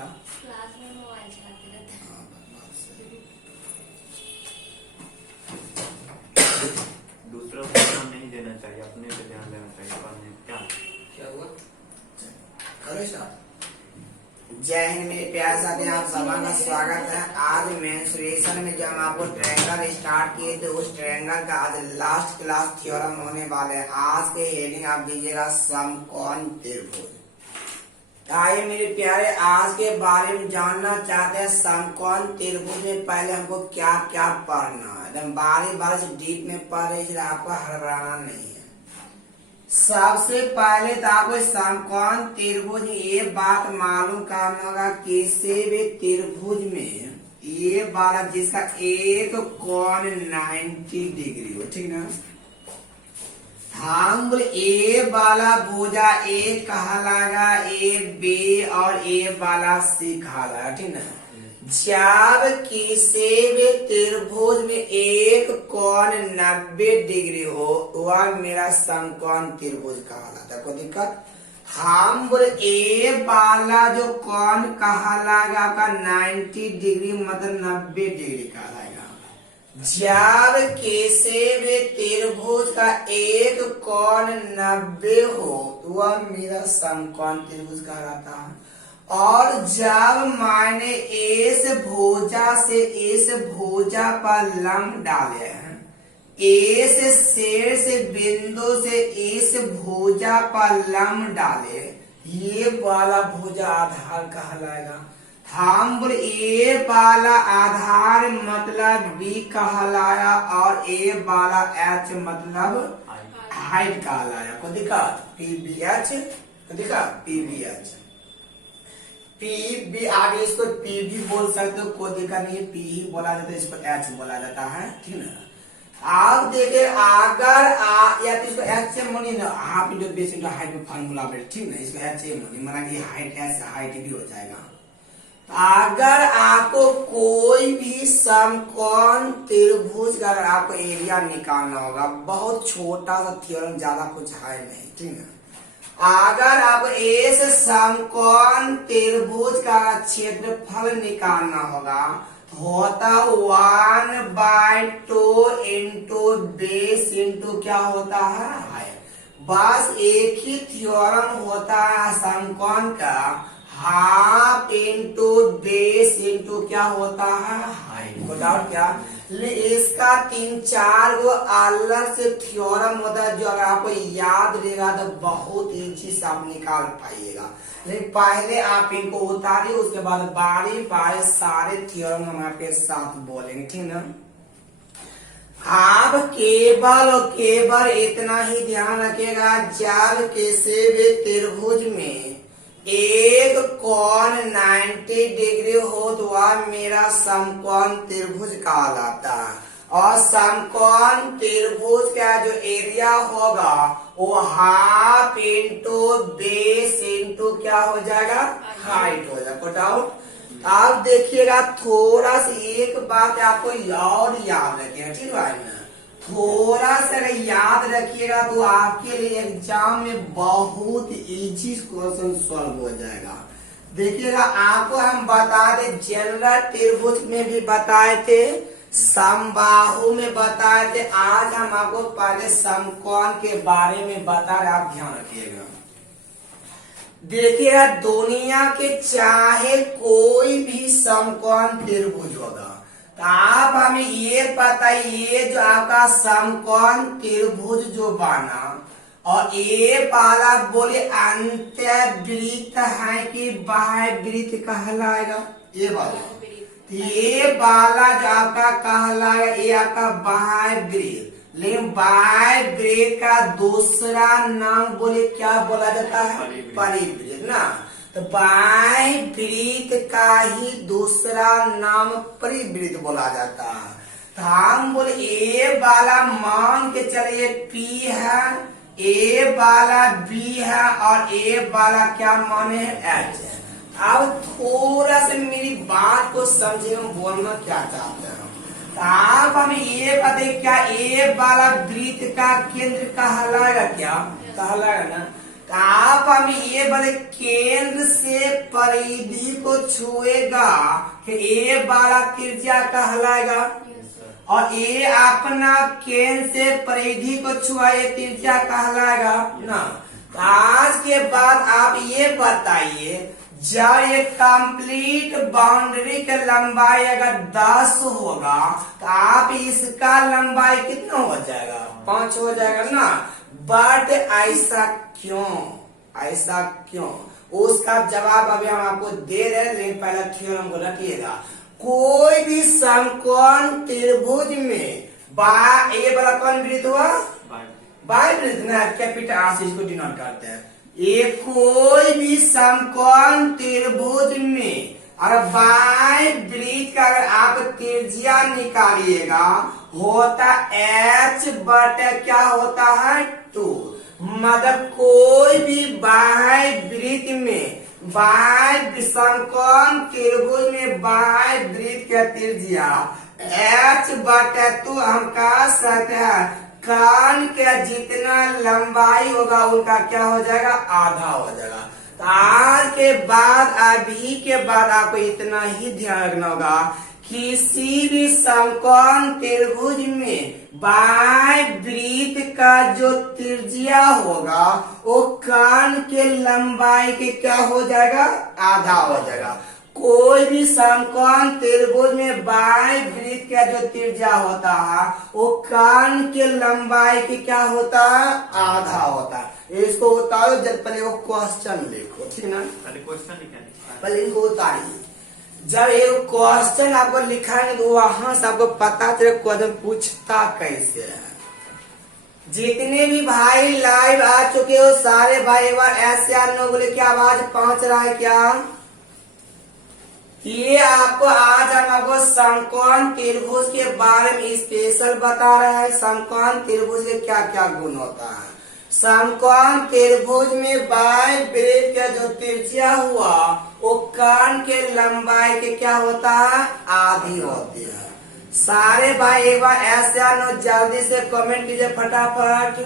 था? क्लास में मोबाइल चलाते रहते हैं। हाँ, बात सही। दूसरों को ध्यान नहीं देना चाहिए, अपने पे ध्यान देना चाहिए। पढ़ने क्या हुआ? करो स्टार्ट। जय हिंद मेरे प्यारे साथी, आप सभी का स्वागत है। आज मेंस्ट्रुएशन में जब हम आपको ट्रायंगल स्टार्ट किए थे, उस ट्रायंगल का आज लास्ट क्लास थ्योरम होने वाले हैं। आज के हेडिंग आप दीजिएगा समकोण त्रिभुज। आइए मेरे प्यारे, आज के बारे में जानना चाहते हैं समकोण त्रिभुज में पहले हमको क्या क्या पढ़ना है। एकदम बारी बारी से डीप में पढ़ रहे, इसलिए आपको हड़बड़ाना नहीं है। सबसे पहले तो आपको समकोण त्रिभुज ये बात मालूम करना होगा, किसी भी त्रिभुज में ये वाला जिसका एक कोण 90 डिग्री हो, ठीक ना। हम ए वाला भुजा ए कहलाएगा, ए बी और ए वाला सी कहलाएगा, ठीक ना। जब किसी भी त्रिभुज में एक कोण 90 डिग्री हो, वह मेरा समकोण त्रिभुज कहलाता है। कोई दिक्कत? हम ए वाला जो कोण कहलाएगा आपका 90 डिग्री, मतलब 90 डिग्री कहलाएगा। जब किसी भी त्रिभुज का एक कोण 90 हो, वह मेरा समकोण त्रिभुज कहलाता है। और जब मैंने इस भुजा से इस भुजा पर लंब डाले हैं, इस शीर्ष बिंदु से इस भुजा पर लंब डाले, ये वाला भुजा आधार कहलाएगा। हम बोले ए वाला आधार मतलब बी कहलाया, और ए वाला एच मतलब हाइट कहलाया। को दिक्कत? पीबीएच, को दिक्कत? पीबीएच, पी आगे इसको पी भी बोल सकते हो, कोई दिक्कत नहीं है। पी ही बोला जाता है, इसको एच बोला जाता है, ठीक ना। आप देखे अगर या तो इसको एच से मनी ना, half into base into height में फार्मूला पे, ठीक ना। इसको एच से मनी माना कि हाइट एच हाइट भी हो जाएगा। अगर आपको कोई भी समकोण त्रिभुज का अगर आपको एरिया निकालना होगा, बहुत छोटा सा थ्योरम, ज्यादा कुछ है नहीं, ठीक है। अगर आप इस समकोण त्रिभुज का क्षेत्रफल निकालना होगा, होता 1/2 इंटू बेस इंटू क्या होता है, बस एक ही थ्योरम होता है समकोण का, हाफ इंटू बेस इंटू क्या होता है, हाइट। को डाउट क्या? इसका 3-4 गो अलग से थ्योरम होता है, जो अगर आपको याद रहेगा तो बहुत इजी से आप निकाल पाइएगा। लेकिन पहले आप इनको उतारिए, उसके बाद बारी बारी सारे थ्योरम हम आपके साथ बोलेंगे, ठीक ना। आप केवल और केवल इतना ही ध्यान रखिएगा, जब किसी भी त्रिभुज में एक कोण 90 डिग्री हो तो वह मेरा समकोण त्रिभुज कहलाता है। और समकोण त्रिभुज का जो एरिया होगा वो हाफ इंटू बेस इंटू क्या हो जाएगा, हाइट हो जाएगा। कोई डाउट? आप देखिएगा थोड़ा सा एक बात आपको और याद रखिएगा, ठीक है ना। थोड़ा सा याद रखिएगा तो आपके लिए एग्जाम में बहुत इजी क्वेश्चन सॉल्व हो जाएगा। देखिएगा, आपको हम बता दे, जनरल त्रिभुज में भी बताए थे, समबाहु में बताए थे। आज हम आपको पहले समकोण के बारे में बता रहे, आप ध्यान रखिएगा। देखिएगा, दुनिया के चाहे कोई भी समकोण त्रिभुज होगा, आप हमें ये पता है, ये जो आपका समकोण त्रिभुज जो बना, और ये वाला बोले अंत्यवृत्त है कि बाह्य वृत्त कहलाएगा, ये वाला। ये वाला जो आपका कहलाएगा, ये आपका बाह्य वृत्त। लेकिन बाह्य वृत्त का दूसरा नाम बोले क्या बोला जाता है, परिवृत्त ना। तो बाह्य वृत्त का ही दूसरा नाम परिवृत्त बोला जाता है। तो हम बोले ए वाला मान के चलिए P है, ए वाला B है, और ए वाला क्या माने है, H है। अब थोड़ा सा मेरी बात को समझे, हम बोलना क्या चाहते हैं। तो आप हमें ये पता है क्या ए वाला वृत्त का केंद्र कहलाएगा, क्या कहलाएगा ना। तो आप हम ये बोले केंद्र से परिधि को छुएगा कि ये वाला त्रिज्या कहलाएगा, और ये अपना केंद्र से परिधि को छुआ ये त्रिज्या कहलाएगा ना। तो आज के बाद आप ये बताइए, जब ये कंप्लीट बाउंड्री की लंबाई अगर 10 होगा तो आप इसका लंबाई कितना हो जाएगा, 5 हो जाएगा ना। बट ऐसा क्यों, ऐसा क्यों, उसका जवाब अभी हम आपको दे रहे हैं, लेकिन पहले थ्योरम को रखिएगा। कोई भी समकोण त्रिभुज में ये वाला कौन वृत्त हुआ, बाय वृत्त ना, कैपिटल आर से इसको डिनोट करते हैं। ये कोई भी समकोण त्रिभुज में और बाय वृत्त का अगर आप त्रिज्या निकालिएगा होता h बटे क्या होता है 2। मतलब कोई भी बाह्य वृत्त में, बाह्य समकोण त्रिभुज में बाह्य वृत्त का त्रिज्या h बटे 2 हम कह सकते हैं कान का जितना लंबाई होगा उनका क्या हो जाएगा, आधा हो जाएगा। तो आज के बाद, अभी के बाद आपको इतना ही ध्यान रखना होगा, किसी भी समकोण त्रिभुज में बाह्य वृत्त का जो त्रिज्या होगा वो कान के लंबाई के क्या हो जाएगा, आधा हो जाएगा। कोई भी समकोण त्रिभुज में बाह्य वृत्त का जो त्रिज्या होता है वो कान के लंबाई की क्या होता है, आधा होता है। इसको उतारो, जब पहले वो क्वेश्चन लिखो, ठीक ना, पहले क्वेश्चन लिखा, पहले इनको उतारिए। जब ये क्वेश्चन आपको लिखाएंगे तो वहां से आपको पता चले क्वेश्चन पूछता कैसे है। जितने भी भाई लाइव आ चुके हो सारे भाई एक बार ऐसे आने बोले क्या आवाज पहुंच रहा है क्या। ये आपको आज हम आपको समकोण त्रिभुज के बारे में स्पेशल बता रहे हैं। समकोण त्रिभुज के क्या क्या गुण होता है। समकोण त्रिभुज में बाह्य वृत्त का जो त्रिज्या हुआ वो कान के लंबाई के क्या होता है, आधी होती है। सारे भाई एक बार ऐसे आनो जल्दी से कमेंट कीजिए फटाफट।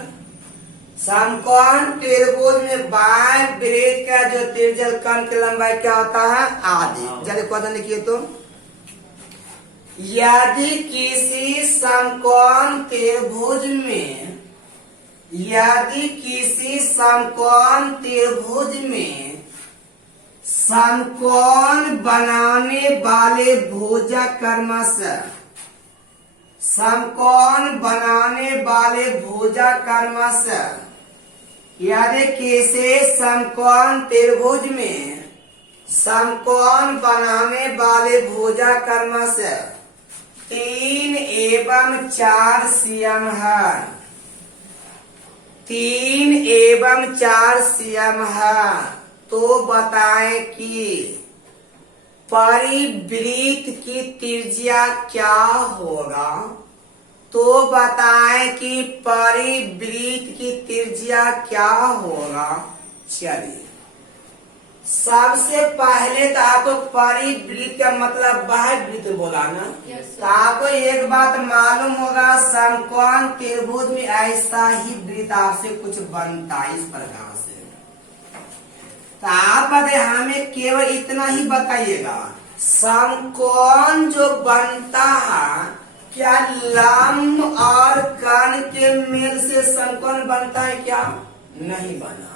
समकोण त्रिभुज में बाह्य वृत्त का जो त्रिज्या कान की लंबाई क्या होता है, आधी। जल्दी क्वेश्चन लिखिए तो, यदि किसी समकोण त्रिभुज में, यदि किसी समकोण त्रिभुज में समकोण बनाने वाले भुजक क्रमशः, समकोण बनाने वाले भुजक क्रमशः, यदि किसी समकोण त्रिभुज में समकोण बनाने वाले भुजक क्रमशः 3 एवं 4 cm है, 3 एवं 4 cm है, तो बताएं कि परिवृत्त की त्रिज्या क्या होगा। तो बताएं कि परिवृत्त की त्रिज्या क्या होगा। चलिए सबसे पहले तो आपको परिवृत्त का मतलब बाह्य वृत्त बोला ना। तो आपको एक बात मालूम होगा, समकोण त्रिभुज में ऐसा ही वृत्त आपसे कुछ बनता है इस प्रकार से। तो आप हमें केवल इतना ही बताइएगा, समकोण जो बनता है क्या लंब और कर्ण के मेल से समकोण बनता है क्या, नहीं बना।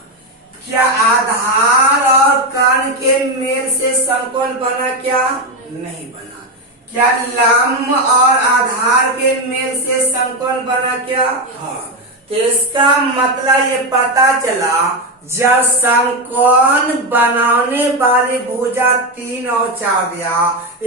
क्या आधार और कर्ण के मेल से समकोण बना क्या, नहीं बना। क्या लंब और आधार के मेल से समकोण बना क्या, हाँ। तो इसका मतलब ये पता चला जब समकोण बनाने वाली भुजा 3 और 4 दिया,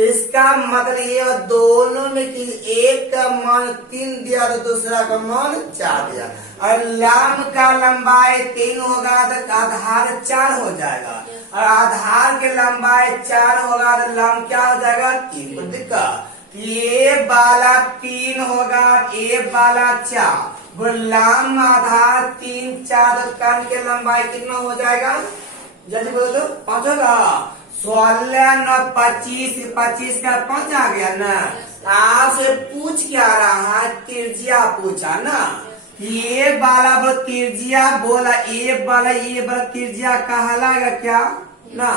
इसका मतलब ये दोनों में कि एक का मान 3 दिया तो दूसरा का मान 4 दिया। और लंब का लंबाई 3 होगा तो आधार 4 हो जाएगा, और आधार के लंबाई 4 होगा तो लंब क्या हो जाएगा, 3। दिक्कत ये वाला 3 होगा, ये वाला 4, लंब आधार 3 4, कर्ण के लंबाई कितना हो जाएगा, जल्दी बोलो 5 होगा। 16 9 25, 25 का 5 आ गया ना। आपसे पूछ क्या रहा है, त्रिज्या पूछा ना। ये वाला वो त्रिज्या बोला ये वाला त्रिज्या कहलाएगा क्या ना।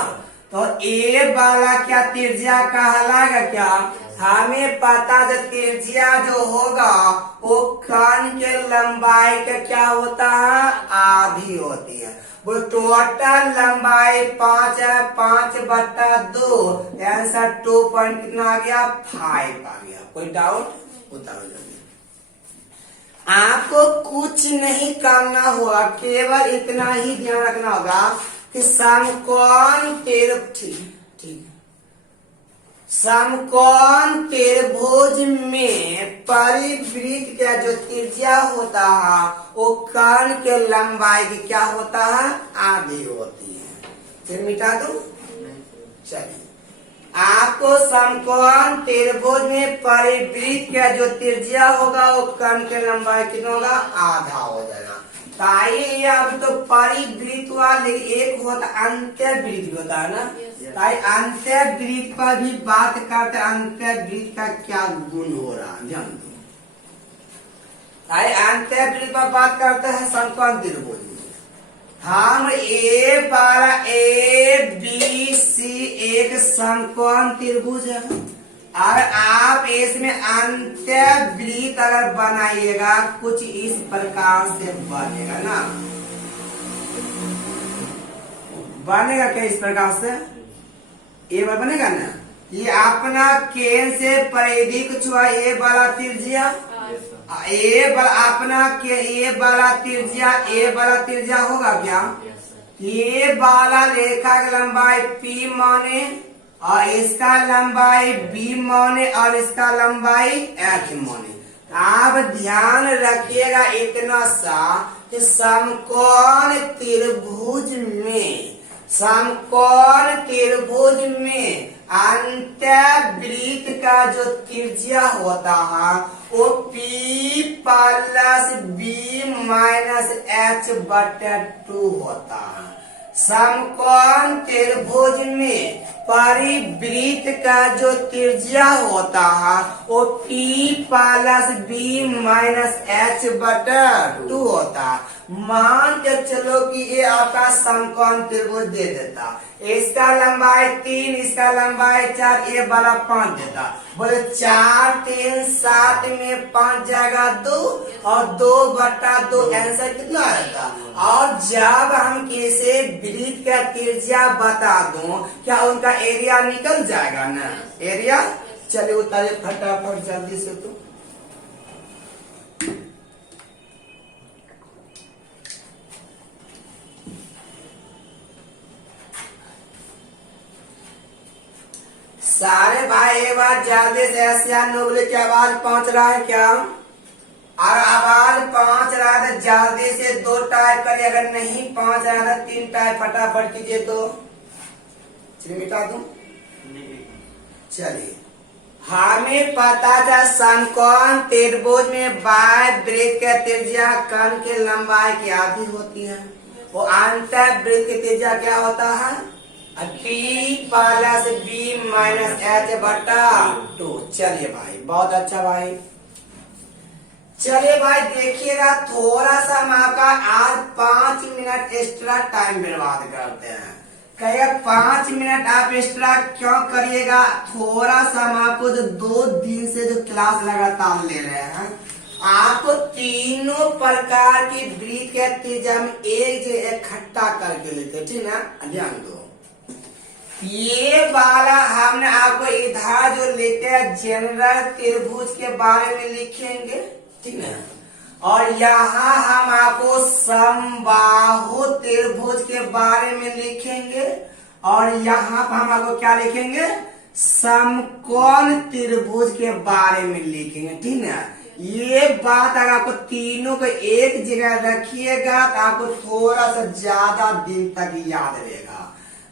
तो ए वाला क्या त्रिज्या कहलाएगा क्या। हमें पता है त्रिज्या जो होगा वो कण के लंबाई का क्या होता है आधी होती है। वो टोटल लंबाई 5 है 5/2 आंसर 2 पॉइंट कितना आ गया 5 आ गया। कोई डाउट उतारो जल्दी। आपको कुछ नहीं करना होगा केवल इतना ही ध्यान रखना होगा कि समकोण समकोण त्रिभुज में परिवृत्त का जो त्रिज्या होता है वो कर्ण के लंबाई की क्या होता है आधी होती है। फिर मिटा दो। चलिए आपको समकोण त्रिभुज में परिवृत्त का जो त्रिज्या होगा वो कर्ण के लंबाई कितना होगा आधा हो जाएगा। ताई अब तो परिवृत्त हुआ लेकिन एक होता अंत्यवृत्त होता है ना। ताई अंत्यवृत्त पर भी बात करते अंत्यवृत्त का क्या गुण हो रहा है ध्यान दो। ताई अंत्यवृत्त पर बात करते हैं समकोण त्रिभुज में। हम ए बी सी एक समकोण त्रिभुज है और आप इसमें अंत्यवृत्त अगर बनाइएगा कुछ इस प्रकार से बनेगा ना। बनेगा क्या इस प्रकार से ये बनेगा ना। ये अपना केंद्र से परिधि कुछ हुआ ये वाला त्रिज्या अपना के ये वाला त्रिज्या होगा क्या। ये वाला रेखा की लंबाई P माने और इसका लंबाई B माने और इसका लंबाई H माने। आप ध्यान रखिएगा इतना सा कि समकोण त्रिभुज में अंत्यवृत्त का जो त्रिज्या होता है वो P plus B minus H/2 होता है। समकोण त्रिभुज में परिवृत्त का जो त्रिज्या होता है वो P plus B minus H/2 होता है। मान के चलो कि ये आपका समकोण त्रिभुज दे देता। इसका लंबाई 3 इसका लंबाई 4 ये वाला 5 देता। बोले 4 3 7 में 5 जाएगा 2 और 2/2 आंसर कितना रहता। और जब हम किसी वृत्त का त्रिज्या बता दूं क्या उनका एरिया निकल जाएगा ना एरिया। चलिए उतारिए फटाफट जल्दी से। तो सारे भाई एक बार जल्दी से एशिया नोबल की आवाज पहुंच रहा है क्या। और आवाज पहुंच रहा है तो जल्दी से 2 टाइप करिए। अगर नहीं पहुंच रहा है 3 टाइप फटाफट कीजिए। तो चलिए मिटा दूं। चलिए हमें पता था समकोण त्रिभुज में बाह्य वृत्त का त्रिज्या कर्ण के लंबाई की आधी होती है। वो अंतःवृत्त की त्रिज्या क्या होता है P plus B minus H/2। चलिए भाई बहुत अच्छा भाई। चलिए भाई देखिएगा थोड़ा सा हम आपका आज 5 मिनट एक्स्ट्रा टाइम बर्बाद करते हैं। कहिए 5 मिनट आप एक्स्ट्रा क्यों करिएगा। थोड़ा सा हम आपको जो 2 दिन से जो क्लास लगातार ले रहे हैं आपको तीनों प्रकार की वृत्त के त्रिज्या में एक जगह इकट्ठा करके लेते ठीक ना। ध्यान दो ये वाला हमने आपको इधर जो लेते हैं जनरल त्रिभुज के बारे में लिखेंगे ठीक है। और यहाँ हम आपको समबाहु त्रिभुज के बारे में लिखेंगे और यहाँ पर हम आपको क्या लिखेंगे समकोण त्रिभुज के बारे में लिखेंगे ठीक है। ये बात अगर आपको तीनों को एक जगह रखिएगा तो आपको थोड़ा सा ज्यादा दिन तक याद रहेगा।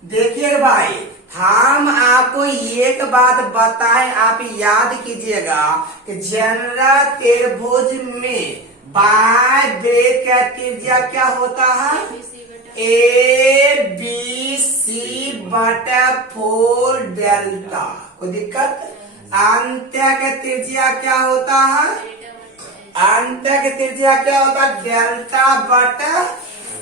देखिए भाई हम आपको एक बात बताएं आप याद कीजिएगा कि जनरल त्रिभुज में बाह्य वृत्त का त्रिज्या क्या होता है ABC/4 डेल्टा। कोई दिक्कत। अंत्य का त्रिज्या क्या होता है अंतर की त्रिज्या क्या होता है? डेल्टा बटा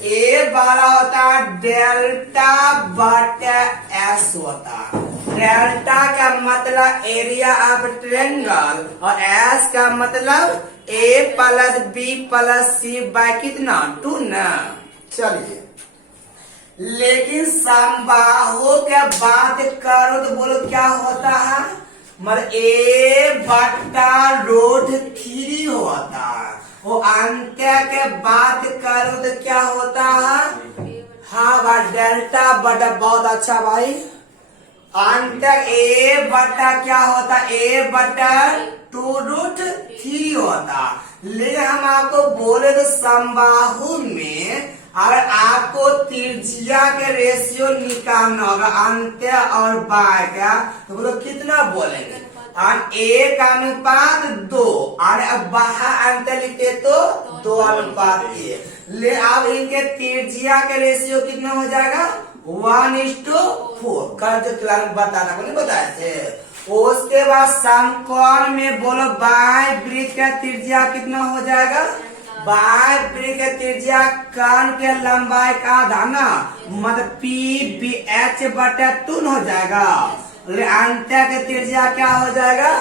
ए वाला होता है डेल्टा बटा एस होता है। डेल्टा का मतलब एरिया ऑफ ट्रायंगल और एस का मतलब ए प्लस बी प्लस सी बाय कितना 2 ना। चलिए लेकिन समबाहु के बात करो तो बोलो क्या होता है? मतलब ए बट्टा रूट 3 होता है। वो अंत्य के बात करो तो क्या होता है? हाँ भाई डेल्टा बटा, बहुत अच्छा भाई। अंत्य ए बटा क्या होता? ए बटा 2√3 होता। लेकिन हम आपको बोले तो समबाहु में अगर आपको त्रिज्या के रेशियो निकालना होगा अंत्य और बाय का, तो बोलो कितना बोलेंगे? एक अनुपात 2 और अब बाहर अंत्य लिखते तो 2 अनुपात 1। ले अब इनके त्रिज्या के रेशियो कितना हो जाएगा? 1:4। कर जो क्लास बताना बोले बताए थे। उसके बाद समकोण में बोलो बाय वृत्त का त्रिज्या कितना हो जाएगा? बाय वृत्त का त्रिज्या कोण के लंबाई का आधा ना, मतलब पी बी एच बटा 2 हो जाएगा। अंत्य के त्रिज्या क्या हो जाएगा?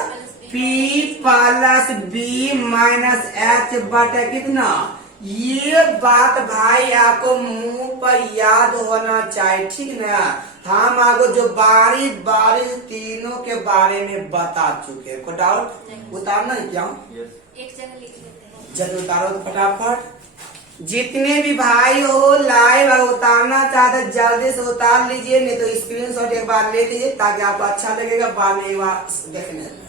P plus B minus H बटा कितना। ये बात भाई आपको मुंह पर याद होना चाहिए, ठीक ना। हम आपको जो बारी बारी तीनों के बारे में बता चुके हैं। कोई डाउट उतारना है क्या? एक जगह लिख लेते हैं। जब उतारो तो फटाफट। जितने भी भाई हो लाइव उतारना चाहते जल्दी से उतार लीजिए, नहीं तो स्क्रीनशॉट एक बार ले लीजिए ताकि आपको अच्छा लगेगा बाद में एक बार देखने में।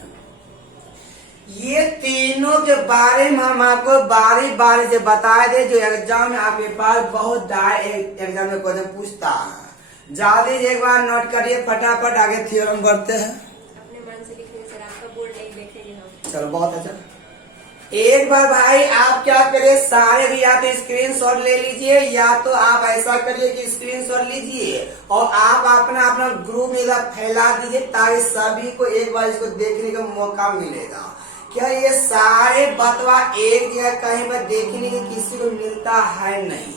ये तीनों के बारे में हम आपको बारी बारी से बताए थे, जो एग्जाम में आपके पास बहुत डायरेक्ट एग्जाम में क्वेश्चन पूछता है। जल्दी एक बार नोट करिए फटाफट, आगे थ्योरम बढ़ते हैं। अपने मन से लिखने सर, आपका बोर्ड नहीं देखेंगे हम। चलो बहुत अच्छा। एक बार भाई आप क्या करिए, सारे भी या तो स्क्रीनशॉट ले लीजिए या तो आप ऐसा करिए कि स्क्रीनशॉट लीजिए और आप अपना अपना ग्रुप में फैला दीजिए ताकि सभी को एक बार इसको देखने का मौका मिलेगा। क्या ये सारे बतवा एक जगह कहीं पर देखने के किसी को मिलता है नहीं।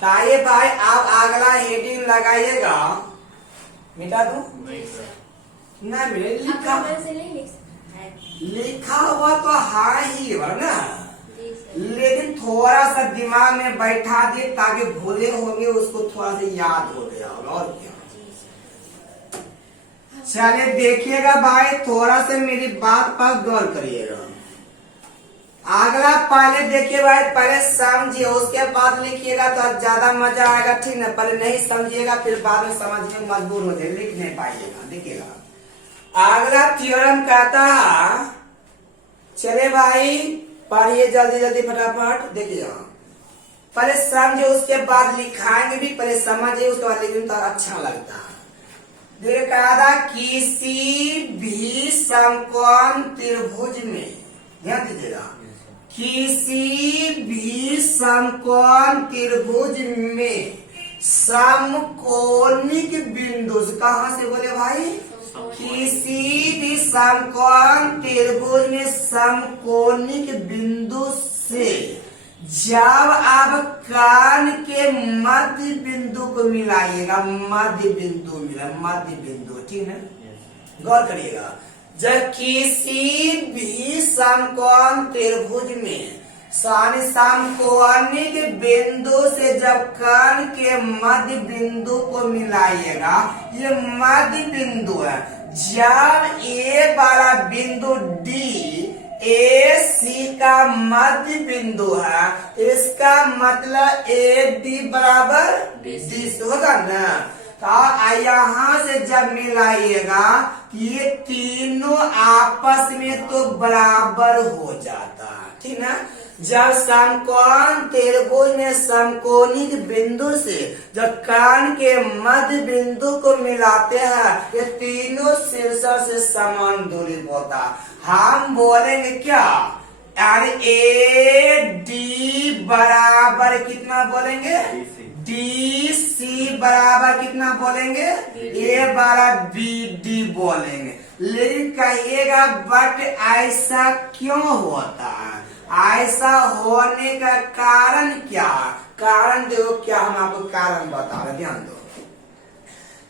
ताकि भाई आप अगला हेडिंग लगाइएगा। मिटा दूं? नहीं सर। नहीं मेरे अपने लिखा मन से नहीं लिख सकते हैं। लिखा हुआ तो हाँ ही है ना, जी सर। लेकिन थोड़ा सा दिमाग में बैठा दिए ताकि भूले होंगे उसको थोड़ा सा याद हो गया होगा और क्या। जी सर। चलिए देखिएगा भाई, थोड़ा सा मेरी बात पर गौर करिएगा। अगला पहले देखिए भाई, पहले समझिए उसके बाद लिखिएगा तो ज्यादा मजा आएगा, ठीक ना। पहले नहीं समझिएगा फिर बाद में समझने में मजबूर हो जाए, लिख नहीं पाइएगा। देखिएगा अगला थ्योरम कहता है, चले भाई पढ़िए जल्दी जल्दी फटाफट। देखिए पहले समझिए उसके बाद लिखाएंगे भी, पहले समझिए उसके बाद लिखेंगे तो अच्छा लगता है। देखिए कहा था किसी भी समकोण त्रिभुज में, ध्यान दीजिएगा, किसी भी समकोण त्रिभुज में समकोणिक बिंदु से, कहाँ से बोले भाई? किसी भी समकोण त्रिभुज में समकोणिक बिंदु से जब आप कोण के मध्य बिंदु को मिलाइएगा, मध्य बिंदु मिला, मध्य बिंदु, ठीक है। गौर करिएगा, जब किसी भी समकोण त्रिभुज में समकोणिक बिंदु से जब कोण के मध्य बिंदु को मिलाइएगा, ये मध्य बिंदु है। जब ए वाला बिंदु डी ए सी का मध्य बिंदु है, इसका मतलब ए डी बराबर डी होगा ना। तो यहाँ से जब मिलाइएगा ये तीनों आपस में तो बराबर हो जाता है, ठीक ना। जब समकोण त्रिभुज में समकोणिक बिंदु से जब कोण के मध्य बिंदु को मिलाते हैं, ये तीनों शीर्षों से समान दूरी होता है। हम बोलेंगे क्या? यानी ए डी बराबर कितना बोलेंगे? डी सी बराबर कितना बोलेंगे? ए बराबर बी डी बोलेंगे। लेकिन कहिएगा बट ऐसा क्यों होता है? ऐसा होने का कारण क्या? कारण देखो क्या, हम आपको कारण बता रहे, ध्यान दो।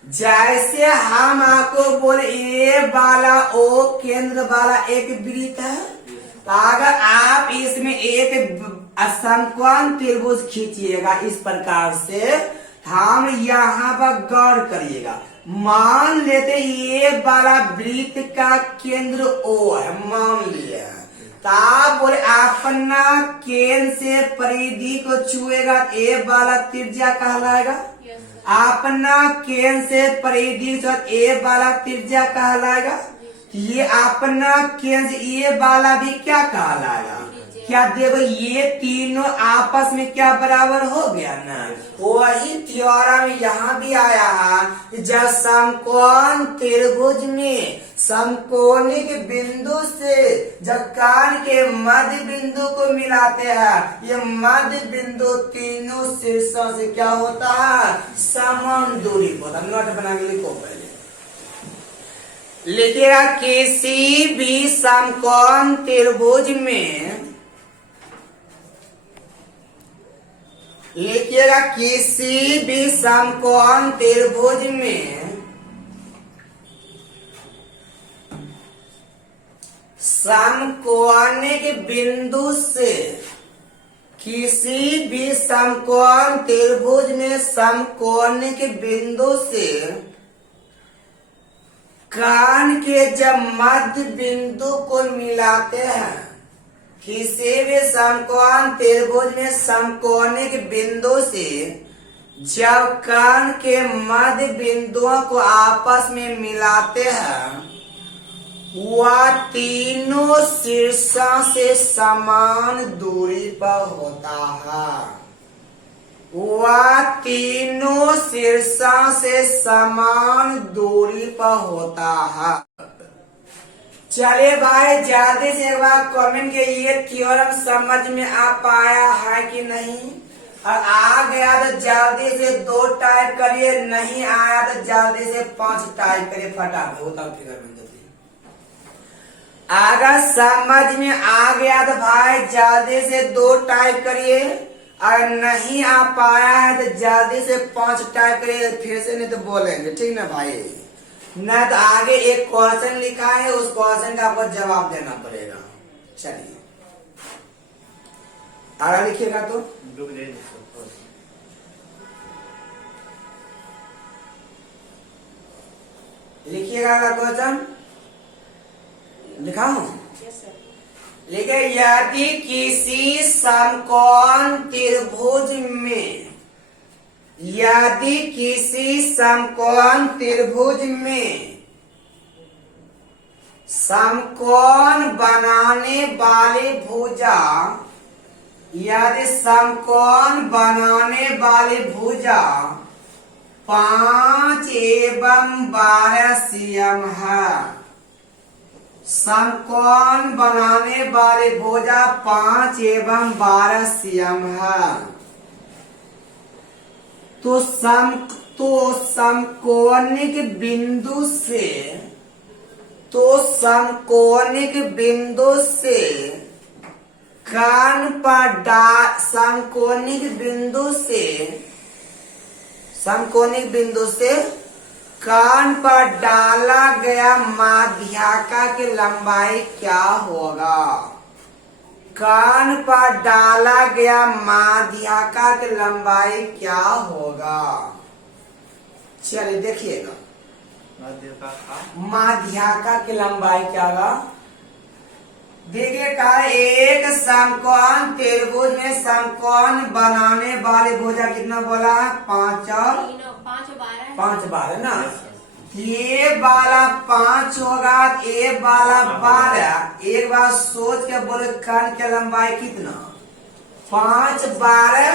जैसे हम आपको बोले ए वाला ओ केंद्र वाला एक वृत्त है, तो अगर आप इसमें एक समकोण त्रिभुज खींचिएगा इस प्रकार से, हम यहाँ पर गौर करिएगा। मान लेते ये वाला वृत्त का केंद्र ओ है, मान लिया, तो आप बोले अपना केंद्र से परिधि को छुएगा, ए वाला त्रिज्या कहलाएगा। अपना केंद्र से परिधि को ए वाला त्रिज्या कहलाएगा। ये अपना केंद्र ये वाला भी क्या कहलाएगा? क्या देखो ये तीनों आपस में क्या बराबर हो गया ना। वही थ्योरम यहाँ भी आया है, जब समकोण त्रिभुज में समकोणिक बिंदु से जब कान के मध्य बिंदु को मिलाते हैं, ये मध्य बिंदु तीनों शीर्षों से क्या होता है? समान दूरी होता है। नोट बना के लिखो पहले, लिखिएगा किसी भी समकोण त्रिभुज में, लिखिएगा किसी भी समकोण त्रिभुज में समकोणिक बिंदु से, किसी भी समकोण त्रिभुज में समकोणिक बिंदु से कान के जब मध्य बिंदु को मिलाते हैं, किसी भी समकोण त्रिभुज में समकोणिक बिंदु से जब कान के मध्य बिंदुओं को आपस में मिलाते हैं, वह तीनों शीर्षों से समान दूरी पर होता है। वह तीनों शीर्षों से समान दूरी पर होता है। चलिए भाई, जल्दी से एक बार कमेंट के ये थ्योरम समझ में आ पाया है कि नहीं, और आ गया तो जल्दी से 2 टाइप करिए, नहीं आया तो जल्दी से 5 टाइप करिए, फटाफट होता फिगर में। अगर समझ में आ गया तो भाई जल्दी से 2 टाइप करिए, और नहीं आ पाया है तो जल्दी से 5 टाइप करिए, फिर से नहीं तो बोलेंगे, ठीक ना भाई। न तो आगे एक क्वेश्चन लिखा है, उस क्वेश्चन का आपको जवाब देना पड़ेगा। चलिए आगे लिखिएगा तो लिखिएगा क्वेश्चन, लिखा हूं, लिखे यदि किसी समकोण त्रिभुज में, यदि किसी समकोण त्रिभुज में समकोण बनाने वाली भुजा, यदि समकोण बनाने वाली भुजा 5 एवं 12 cm है, समकोण बनाने वाली भुजा 5 एवं 12 cm है, तो समकोणिक बिंदु से, तो समकोणिक बिंदु से कान पर समकोणिक बिंदु से, समकोणिक बिंदु से कान पर डाला गया माध्यिका की लंबाई क्या होगा? कान पर डाला गया माध्यिका की लंबाई क्या होगा? चलिए देखिएगा, माध्यिका की लंबाई क्या होगा। देखिए कहा एक समकोण त्रिभुज में समकोण बनाने वाली भुजा कितना बोला? 5 और 5 12 ना। ये वाला 5 होगा, ये वाला 12। एक बार सोच के बोले कान की लंबाई कितना? 5 12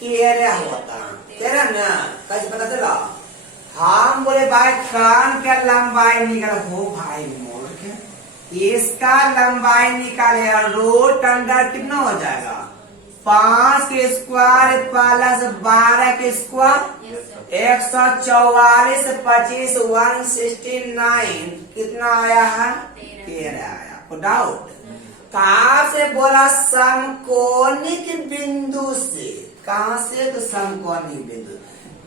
13 होता, 13 ना। कैसे पता चला? हम बोले भाई कान का लंबाई निकल हो भाई मूर्ख, इसका लंबाई निकाले, रूट अंडर कितना हो जाएगा? 5 के स्क्वायर प्लस 12 के स्क्वायर 144 25 169 कितना आया है? 13 आया। को डाउट कहाँ से बोला? समकोणिक बिंदु से। कहाँ से? तो समकोणिक बिंदु।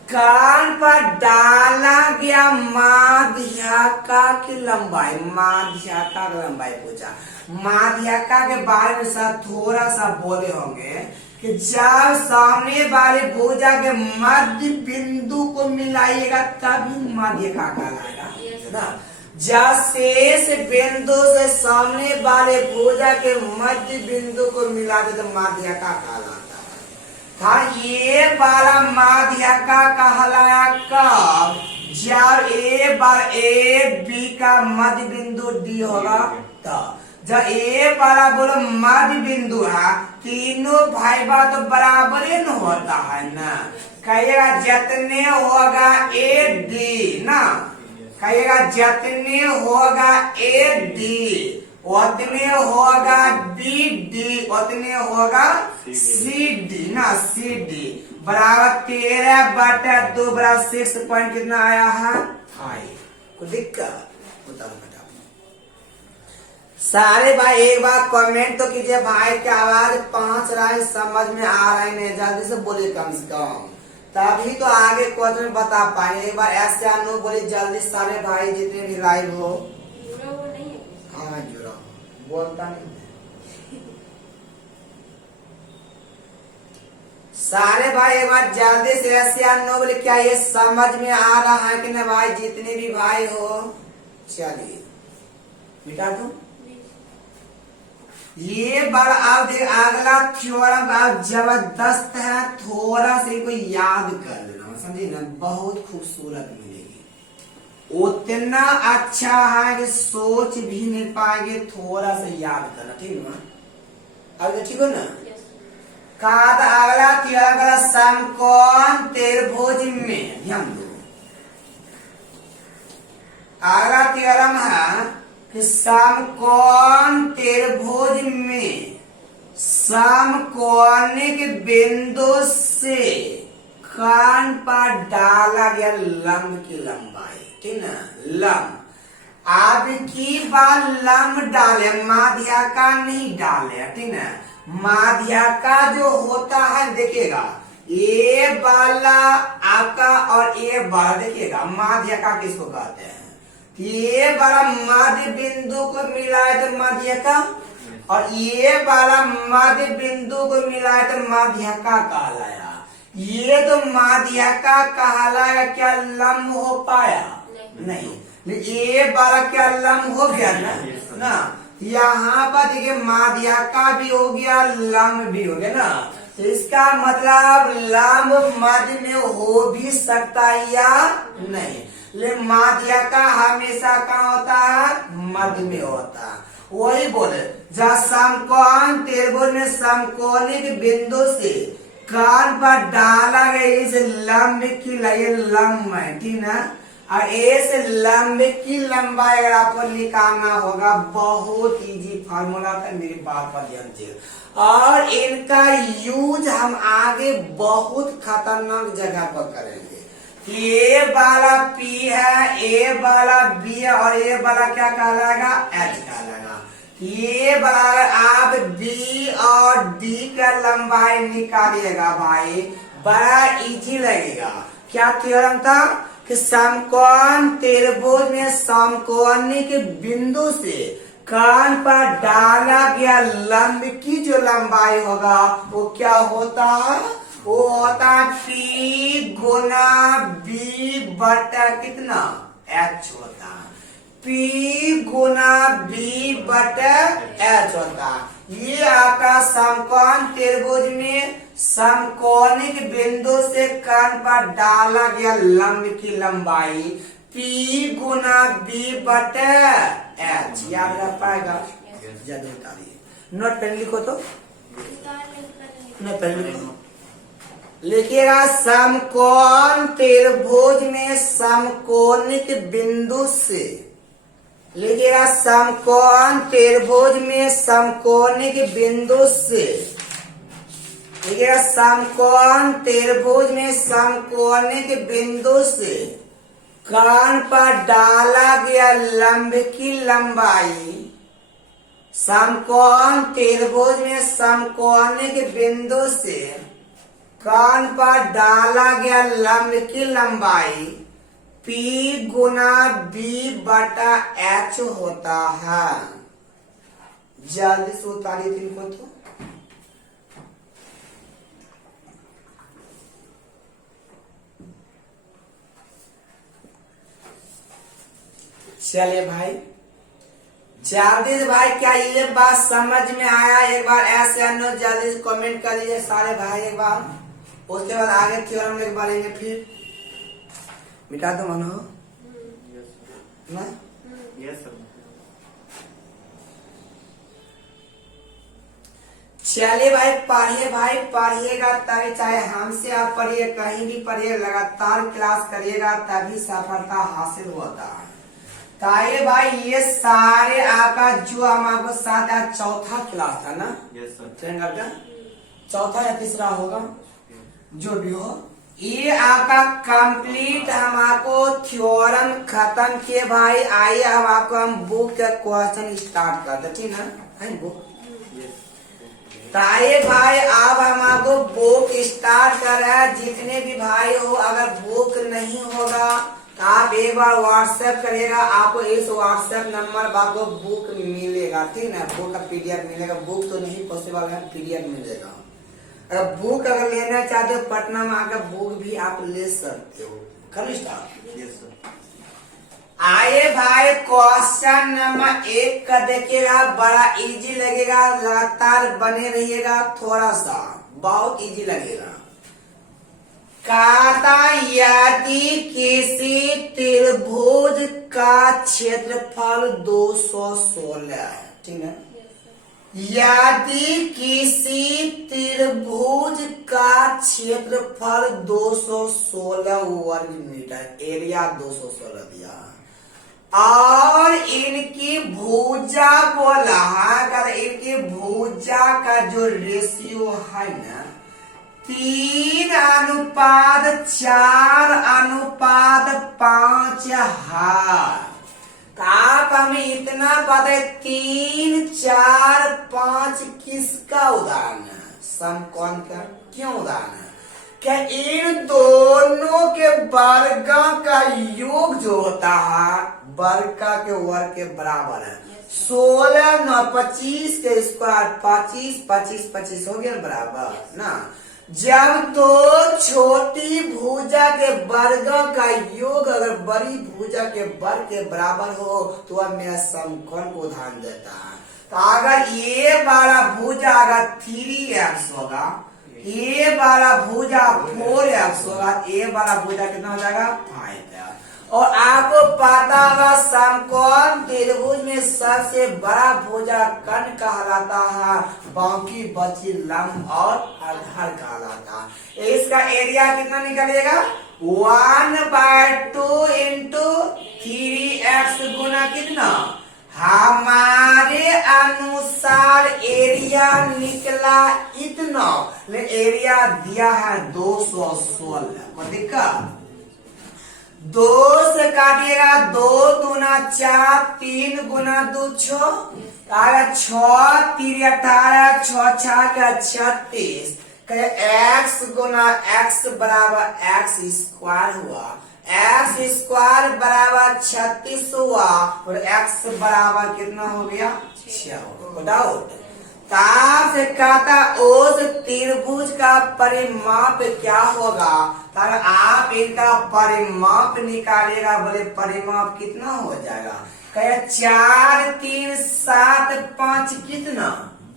कान पर डाला गया माध्यका की लंबाई। माध्यका की लंबाई पूछा। माध्यका के बारे में सर थोड़ा सा बोले होंगे कि जब सामने वाले भुजा के मध्य बिंदु को मिलाइएगा तभी माध्यका कहलाएगा, है ना। जब शेष बिंदु से सामने वाले भुजा के मध्य बिंदु को मिला दे तो माध्यका कहलाता है। था ये वाला माध्यका कहलाया कब? जब ए बी का मध्य बिंदु डी होगा तब। जब ए वाला बोलो मध्य बिंदु है, तीनों भाई बा तो बराबर ही न होता है ना। कहेगा जितने होगा ए डी ना, कहेगा जितने होगा ए डी उतने होगा बी डी उतने होगा सी डी ना। सी डी बराबर 13/2 बराबर 6 पॉइंट कितना आया है? 5। कोई दिक्कत? बताओ सारे भाई एक बार कमेंट तो कीजिए भाई की आवाज 5 रहा है, समझ में आ रहा है नहीं? जल्दी से बोलिए कम से कम, तभी तो आगे क्वेश्चन बता पाए। एक बार ऐसे नो बोले जल्दी सारे भाई जितने भी लाइव हो। जुड़ा हुआ नहीं है? हाँ जुड़ा बोलता नहीं। सारे भाई एक बार जल्दी से ऐसे नो बोले क्या ये समझ में आ रहा है कि नहीं भाई? जितने भी भाई हो चलिए मिटा दो ये बड़ा। अब देख अगला थ्योरम अब जबरदस्त है, थोड़ा सा इनको याद कर लेना, समझे ना। बहुत खूबसूरत मिलेगी, उतना अच्छा है कि सोच भी नहीं पाएंगे। थोड़ा सा याद करना, ठीक है ना? अब ठीक हो ना? कहा था अगला थ्योरम का समकोण त्रिभुज में, ध्यान दो। अगला थ्योरम है समकोण त्रिभुज में समकोणिक बिंदु से कान पर डाला गया लंब की लंबाई, ठीक ना। लंब अब की बार लंब डाले, माध्यका नहीं डाले, ठीक ना। माध्यका जो होता है देखिएगा, ए वाला आपका और ए वाला देखिएगा माध्यका किसको कहते हैं? ये वाला मध्य बिंदु को मिलाए तो माध्यका, और ये वाला मध्य बिंदु को मिलाए तो माध्यका कहलाया। ये तो माध्यका कहलाया, क्या लंब हो पाया? नहीं। ये वाला क्या लंब हो गया ना। यहाँ पर देखिए माध्यका भी हो गया, लंब भी हो गया ना। तो इसका मतलब लंब मध्य में हो भी सकता है या नहीं। ले माध्यका हमेशा कहाँ होता है? मध्य में होता है। वही बोले जब समकोण त्रिभुज में समकोणिक बिंदु से कान पर डाला गया इस लंब की लंब है, ठीक ना। और इस लंब की लंबाई अगर आपको निकालना होगा, बहुत इजी फार्मूला था, मेरी बात पर ध्यान दीजिए। और इनका यूज हम आगे बहुत खतरनाक जगह पर करेंगे। ए वाला P है, ए वाला B है, और ए वाला क्या कहलाएगा? H कहलाएगा। ये वाला आप B और D का लंबाई निकालिएगा भाई, बड़ा इजी लगेगा। क्या थ्योरम था कि समकोण त्रिभुज में समकोणिक बिंदु से कान पर डाला गया लंब की जो लंबाई होगा वो क्या होता है? वो होता P गुना B बटा कितना? H होता है। P गुना B बटा H होता है। ये आपका समकोण त्रिभुज में समकोणिक बिंदु से कान पर डाला गया लंब की लंबाई P गुना B बटा H। याद रख पाएगा? जल्दी उतारिए, नोट पेन लिखो तो, नोट पेन लिखो। लिखिएगा समकोण त्रिभुज में समकोणिक बिंदु से, लिखिएगा समकोण त्रिभुज में समकोणिक बिंदु से, लिखिएगा समकोण त्रिभुज में समकोणिक बिंदु से कान पर डाला गया लंब की लंबाई समकोण त्रिभुज में समकोणिक बिंदु से कोण पर डाला गया लंब की लंबाई P गुना B बटा H होता है। जल्दी से उतारिए इनको तो। चलिए भाई, जल्दी से भाई, क्या ये बात समझ में आया? एक बार ऐसे अन्य जल्दी से कमेंट कर दीजिए सारे भाई एक बार। उसके बाद आगे थ्योरम लेके बढ़ेंगे। फिर मिटा दो मनो ना। Yes sir. चलिए भाई, पढ़िए भाई, पढ़िएगा तभी, चाहे हमसे आप पढ़िए, कहीं भी पढ़िए, लगातार क्लास करिएगा तभी सफलता हासिल होता है। ताए भाई, ये सारे आपका जो हम आपको साथ आज चौथा क्लास था ना। Yes sir. ट्रेंड का चौथा या तीसरा होगा, जो भी हो, ये आपका कंप्लीट हम आपको थ्योरम खत्म किए भाई। आइए अब आपको हम बुक का क्वेश्चन स्टार्ट करते, ठीक ना है बुक। ताए भाई, अब हम आपको बुक स्टार्ट कर रहे हैं। जितने भी भाई हो, अगर बुक नहीं होगा तो आप एक बार व्हाट्सएप करिएगा, आपको इस व्हाट्सएप नंबर पर आपको बुक मिलेगा, ठीक ना। बुक का पीडीएफ मिलेगा, बुक तो नहीं पॉसिबल है, पीडीएफ मिलेगा। अगर बुक अगर लेना चाहते हो पटना में आकर बुक भी आप ले सकते हो। कर स्टार्ट। Yes sir. आइए भाई, क्वेश्चन नंबर 1 का देखिएगा, बड़ा इजी लगेगा, लगातार बने रहिएगा, थोड़ा सा बहुत इजी लगेगा। कहता यदि किसी त्रिभुज का क्षेत्रफल 216 है, ठीक है। यदि किसी त्रिभुज का क्षेत्रफल 216 वर्ग मीटर, एरिया 216 दिया, और इनकी भुजा बोला है, अगर इनकी भुजा का जो रेशियो है ना 3:4:5 है। तो आप हमें इतना बताए 3, 4, 5 किसका उदाहरण है? समकोण का। क्यों उदाहरण है? क्या इन दोनों के वर्गों का योग जो होता है वर्ग के वर्ग के बराबर है। 16 9 25 के स्क्वायर 25 25 25 हो गया बराबर ना। जब दो छोटी भुजा के वर्गों का योग अगर बड़ी भुजा के वर्ग के बराबर हो तो वह मेरा समकोण को उदाहरण देता है। तो अगर ये वाला भुजा अगर 3x होगा, ये वाला भुजा 4x होगा, ये वाला भुजा कितना हो जाएगा 5x। और आपको पता होगा समकोण त्रिभुज में सबसे बड़ा भुजा कर्ण कहलाता है, बाकी बची लंब और आधार कहलाता है। इसका एरिया कितना निकलेगा? 1/2 इंटू 3x गुना कितना? हमारे अनुसार एरिया निकला इतना, लेकिन एरिया दिया है 216। कोई दिक्कत? 2 से काटिएगा, 2 दूना 4, 3 गुना 2 6, 6 3 18, 6 6 36। x गुना x बराबर x स्क्वायर हुआ, x स्क्वायर बराबर 36 हुआ, और x बराबर कितना हो गया 6। डाउट ताप से कहता उस त्रिभुज का परिमाप क्या होगा? अगर आप इनका परिमाप निकालेगा, बोले परिमाप कितना हो जाएगा? कहे 4 3 7 5 कितना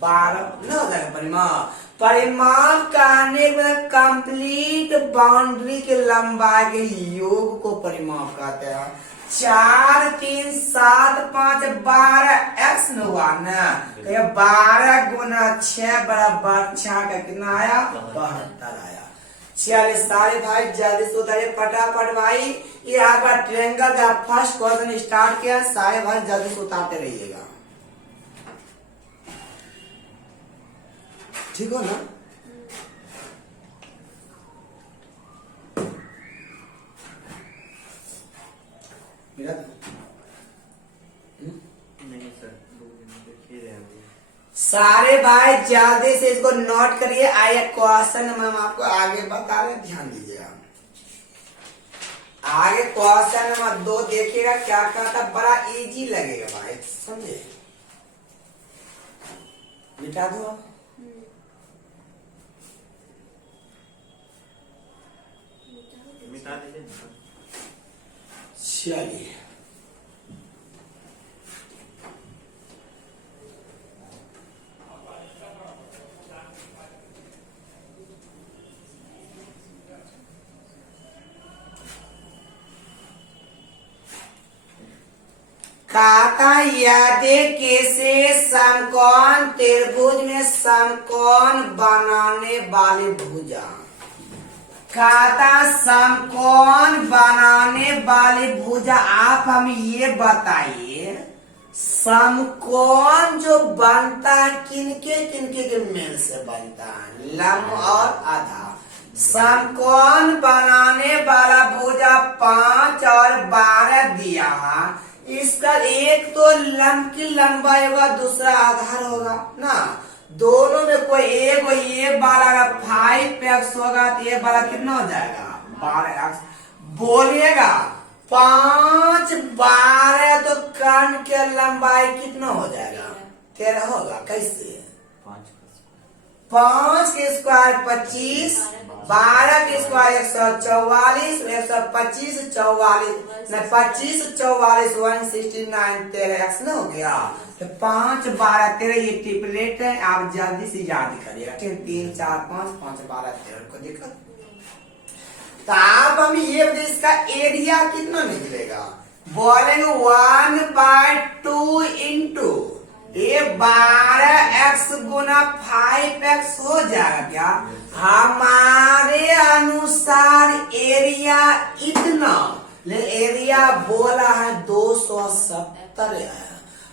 12 न हो जाएगा परिमाप। परिमाप कहने में कंप्लीट बाउंड्री के लंबाई के योग को परिमाप कहते हैं। 4 3 7 5 12 x न हुआ ना, 12 गुना 6 बराबर 6 का कितना आया? 72 आया। चलिए सारे भाई जल्दी से उतारिए फटाफट भाई। ये आपका ट्रायंगल का फर्स्ट क्वेश्चन स्टार्ट किया, सारे भाई जल्दी से उतारते रहिएगा, ठीक हो ना। मेरा नहीं सर, 2 दिन देखिए रहे अभी। सारे भाई जल्दी से इसको नोट करिए। आइए क्वेश्चन हम आपको आगे बता रहे हैं, ध्यान दीजिएगा। आगे क्वेश्चन नंबर 2 देखिएगा क्या क्या था, बड़ा इजी लगेगा भाई, समझे। मिटा दो। मिटा दीजिए ना। चलिए खाता यदि किसी समकोण त्रिभुज में समकोण बनाने वाली भुजा, खाता समकोण बनाने वाली भुजा, आप हम ये बताइए समकोण जो बनता है किनके किनके के मेल से बनता है, लंब और आधा। समकोण बनाने वाला भुजा 5 और 12 दिया है। इसका एक तो लंब की लंबाई होगा, दूसरा आधार होगा ना। दोनों में कोई एक ये वाला 5x होगा तो ये वाला कितना हो जाएगा 12x। बोलिएगा 5 12 तो कर्ण के लंबाई कितना हो जाएगा 13 होगा। कैसे 5 के स्क्वायर 25, 12 के स्क्वायर 144, 125 44 25 44 169 13x न हो गया। तो 5 12 13 ये ट्रिपलेट है, आप जल्दी से याद करिएगा। ठीक, 3 4 5 5 12 13 को दिक्कत। तो आप हम ये इसका एरिया कितना निकलेगा, बोलेंगे 1/2 इंटू ये 12x गुना 5x हो जाएगा। क्या हमारे अनुसार एरिया इतना, एरिया बोला है 270 है।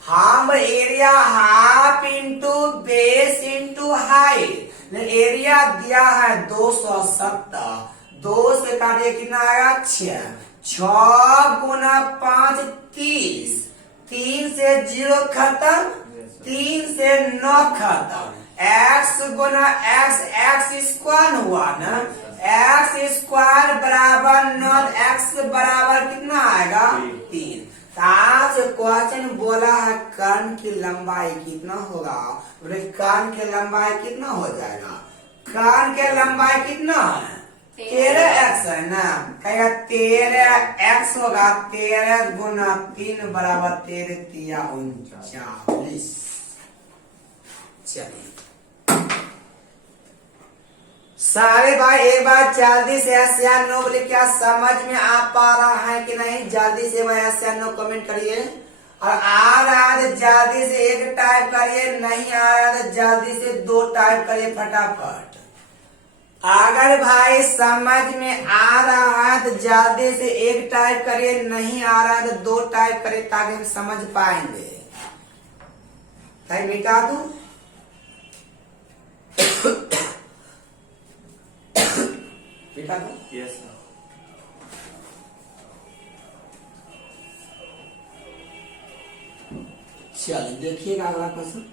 हम area half into base into height, area दिया है 270। 2 से काटिए कितना आएगा 6, 6 गुना 5 30, 3 से 0 खत्म, 3 से 9 खत्म। x गुना x, x स्क्वायर हुआ ना, x स्क्वायर बराबर 9, x बराबर कितना आएगा 3। आज क्वेश्चन बोला है कर्ण की लंबाई कितना होगा, कर्ण की लंबाई कितना हो जाएगा, कर्ण की लंबाई कितना है 13x है ना। कहेगा 13x होगा, 13 गुना 3 बराबर 13 3 39। चलिए सारे भाई एक बार जल्दी से यस या नो बोले, क्या समझ में आ पा रहा है कि नहीं, जल्दी से भाई यस या नो कमेंट करिए। और आ रहा है तो जल्दी से 1 टाइप करिए, नहीं आ रहा है तो जल्दी से 2 टाइप करिए फटाफट। अगर भाई समझ में आ रहा है तो जल्दी से 1 टाइप करिए, नहीं आ रहा है तो 2 टाइप करिए ताकि हम समझ पाएंगे। मिटा दूं मिटा दूं? Yes sir. चलिए देखिएगा अगला प्रश्न।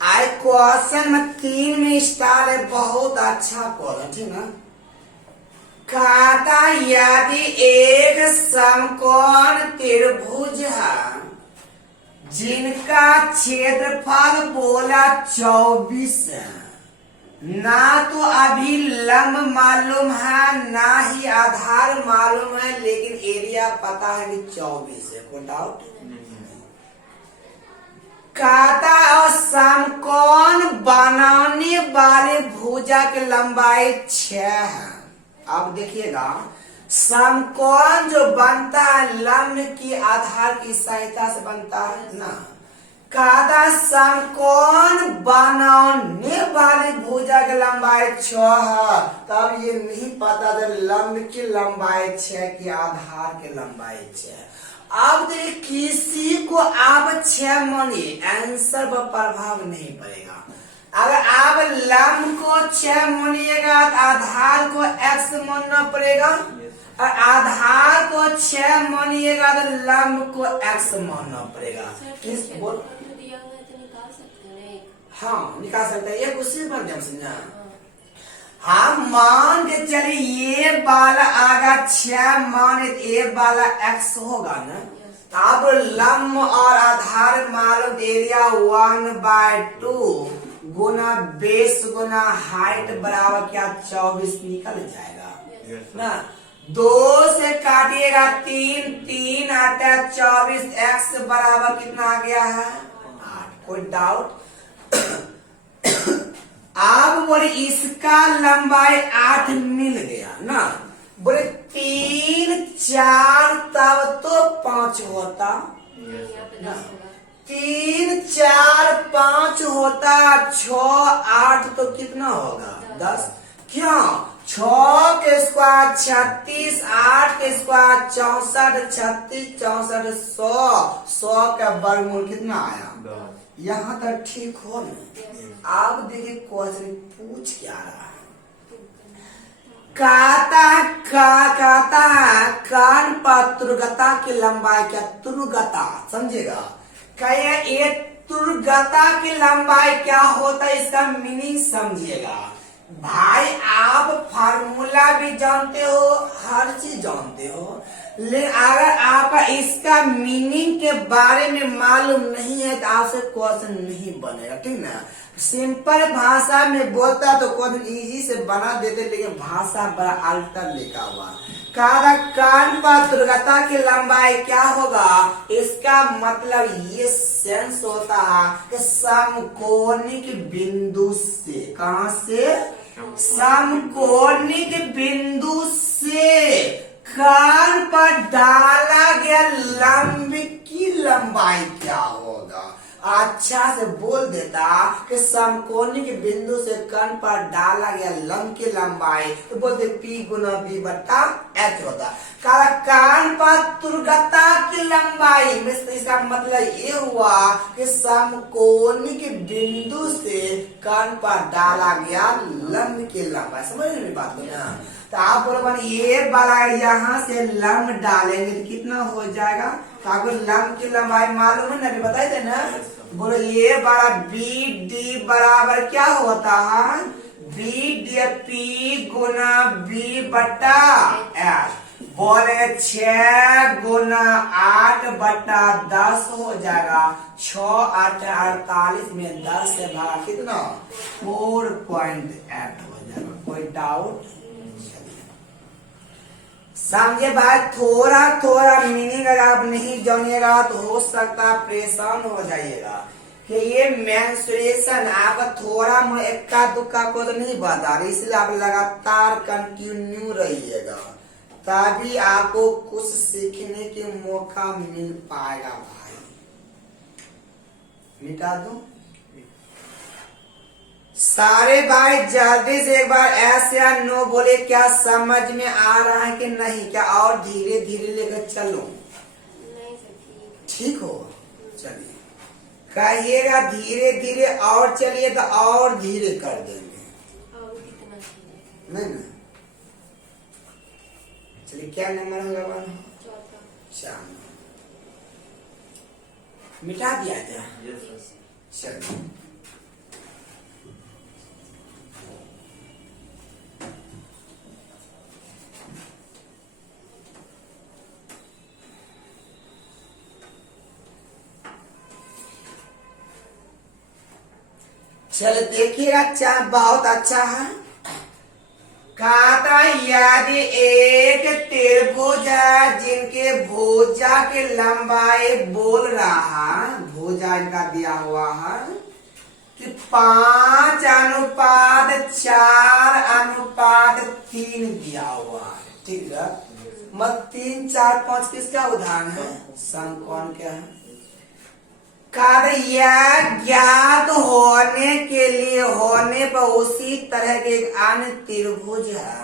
आई क्वेश्चन में 3 में स्टार है, बहुत अच्छा क्वेश्चन, ठीक ना। कहता यदि एक समकोण त्रिभुज है जिनका क्षेत्रफल बोला 24 है, ना तो अभी लंब मालूम है ना ही आधार मालूम है, लेकिन एरिया पता है कि 24 है, कोई डाउट कहता और समकोण बनाने वाले भुजा की लंबाई 6 है। अब देखिएगा समकोण जो बनता है लंब की आधार की सहायता से बनता है ना। कहता समकोण बनाने वाली भुजा की लंबाई 6 है, तब ये नहीं पता था लंब की लंबाई 6 की आधार की लंबाई 6। अब देखिए किसी को आप 6 मानिए, आंसर पर प्रभाव नहीं पड़ेगा। अगर आप लंब को 6 मानिएगा तो आधार को x मानना पड़ेगा, और आधार को 6 मानिएगा तो लंब को x मानना पड़ेगा। सर इस बोल क्षेत्रफल दिया हुआ है तो निकाल सकते हैं ना एक। हाँ निकाल सकते हैं, ये उसी पर जब समझा। हाँ। हम मान के चलिए ये वाला आगा 6 माने तो ये वाला x होगा ना। अब लंब और आधार मालूम एरिया 1/2 गुना बेस गुना हाइट बराबर क्या 24 निकल जाएगा Yes, sir. ना। 2 से काटिएगा 3, 3 आता 24, x बराबर कितना आ गया है 8। कोई डाउट? अब बोले इसका लंबाई 8 मिल गया ना, बोले 3, 4 तब तो 5 होता, Yes, sir. यहाँ पे 10 होगा। 3, 4, 5 होता, 6, 8 तो कितना होगा 10। क्यों? 6 के स्क्वायर 36, 8 के स्क्वायर 64, 36, 64, 100 का वर्गमूल कितना आया? दस। यहाँ तक ठीक हो ना। आप देखिए क्वेश्चन पूछ क्या रहा है। कहता है कान पर तुर्गता की लंबाई क्या? तुर्गता समझेगा, कहे ये तुर्गता की लंबाई क्या होता है, इसका मीनिंग समझिएगा। भाई आप फार्मूला भी जानते हो, हर चीज जानते हो, लेकिन अगर आपका इसका मीनिंग के बारे में मालूम नहीं है तो आपसे क्वेश्चन नहीं बनेगा, ठीक ना। सिंपल भाषा में बोलता तो क्वेश्चन इजी से बना देते, लेकिन भाषा बड़ा अल्टर लिखा हुआ। कान पर दुर्गता की लंबाई क्या होगा, इसका मतलब ये सेंस होता है कि समकोणिक बिंदु से, कहां से? समकोणिक बिंदु से कान पर डाला गया लंब की लंबाई क्या होगा। अच्छा से बोल देता कि समकोणिक बिंदु से कर्ण पर डाला गया लंब की लंबाई, तो बोलते P गुना B बटा H होता। कान पर तुर्गता की लंबाई में इसका मतलब ये हुआ कि समकोणिक बिंदु से कर्ण पर डाला गया लंब की लंबाई। समझ मेरी बात को ना। तो आप बोलो ये वाला यहाँ से लंब डालेंगे तो कितना हो जाएगा, तो आपको लंब की लंबाई मालूम है ना, अभी बताए थे ना। बोलो ये वाला BD बराबर क्या होता है, BD गुना B बटा H। बोले 6 गुना 8 बटा 10 हो जाएगा। 6 8 48 में 10 से भागा कितना 4.8 हो जाएगा। कोई डाउट? समझे भाई, थोड़ा थोड़ा मीनिंग अगर आप नहीं जानिएगा तो हो सकता है परेशान हो जाइएगा कि ये मेंस्ट्रुएशन आपका थोड़ा इक्का दुक्का को तो नहीं बता रही, इसलिए आप लगातार कंटिन्यू रहिएगा, तभी आपको कुछ सीखने के मौका मिल पाएगा। भाई मिटा दूं सारे भाई, जल्दी से एक बार एस या नो बोले, क्या समझ में आ रहा है कि नहीं, क्या और धीरे धीरे लेकर चलो? नहीं सर ठीक। ठीक हो, चलिए कहिएगा धीरे धीरे और चलिए तो और धीरे कर देंगे, और कितना चाहिए? नहीं ना। चलिए क्या नंबर होगा बहन? चौथा। 4 मिटा दिया था। Yes, sir. चलिए चलो देखिएगा, चार बहुत अच्छा है। कहता यदि एक त्रिभुज है जिनके भुजा की लंबाई बोल रहा, भुजा इनका दिया हुआ है कि 5:4:3 दिया हुआ है, ठीक है। मत 3 4 5 किसका उदाहरण है? समकोण के है। कार्य ज्ञात होने के लिए होने पर उसी तरह के एक अन्य त्रिभुज है,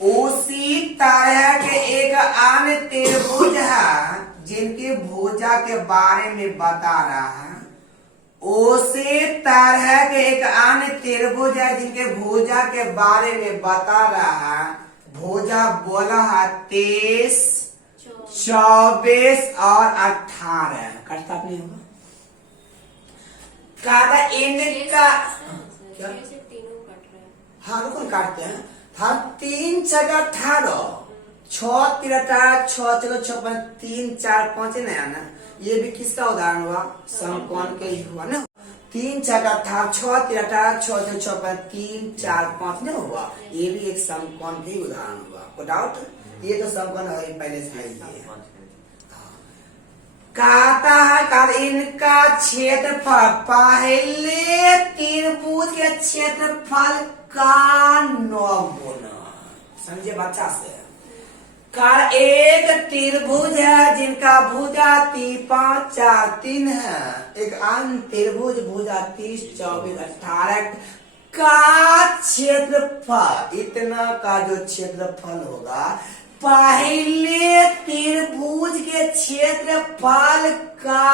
उसी तरह के एक अन्य त्रिभुज है जिनकी भुजा के बारे में बता रहा है, उसी तरह के एक अन्य त्रिभुज है जिनके भुजा के बारे में बता रहा है। भुजा बोला है 23, 24 और 18। कटता नहीं होगा। कहा इनका क्या? से तीनों कट रहे हैं। हाँ रुको काटते हैं। हम 3 6 18, 6 3 18, 6 6 56, 3 4 5 नया ना। ये भी किसका उदाहरण हुआ? समकोण के ही हुआ ना। 3 6 18, 6 3 18, 6 6 56, 3 4 5 नहीं हुआ। ये भी एक समकोण के ही उदाहरण हुआ। कोई डाउट? ये तो समकोण है पहले से ही है। कहता है इनका क्षेत्रफल पहले त्रिभुज के क्षेत्रफल का 9 गुना। समझे बच्चा से? एक त्रिभुज है जिनका भुजा 5 4 3 है। एक अन्य त्रिभुज भुजा 30 24 18 का क्षेत्रफल, इतना का जो क्षेत्रफल होगा पहले त्रिभुज के क्षेत्रफल का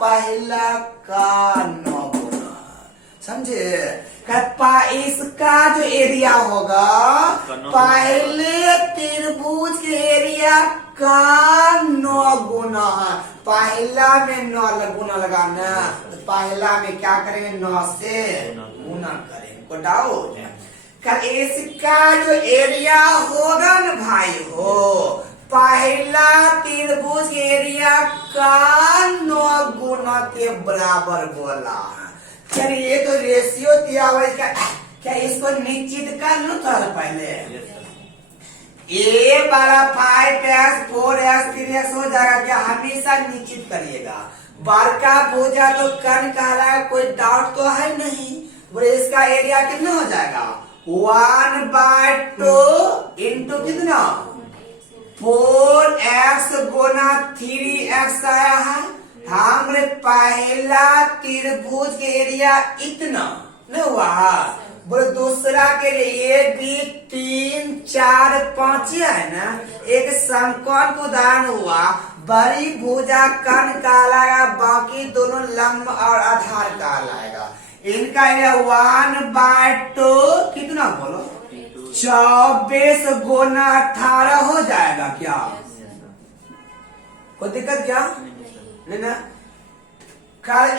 पहला का 9 गुना। समझे? इसका जो एरिया होगा पहले त्रिभुज के एरिया का 9 गुना है। पहला में 9 गुना लगाना, तो पहला में क्या करेंगे? 9 से गुना करेंगे। को डाउट? इसका जो एरिया होगा ना भाई हो, पहला त्रिभुज के एरिया का 9 गुना के बराबर बोला है। चलिए तो रेशियो दिया हुआ इसका, क्या इसको निश्चित कर लो थोड़ा पहले। ए बड़ा 5x 4x 3x हो जाएगा क्या? हमेशा निश्चित करिएगा। बड़का भुजा तो कर्ण कहलाएगा, कोई डाउट तो है नहीं। बोले इसका एरिया कितना हो जाएगा? 1/2 इंटू कितना? 4x गुना 3x आया है। हमरे पहला त्रिभुज के एरिया इतना नहीं हुआ। बोले दूसरा के लिए ये भी 3 4 5 है ना। एक समकोण का उदाहरण हुआ। बड़ी भुजा कर्ण कहलाएगा, बाकी दोनों लंब और आधार कहलाएगा। इनका एरिया 1/2 कितना बोलो? 24 गुना 18 हो जाएगा क्या? कोई दिक्कत क्या? नहीं ना।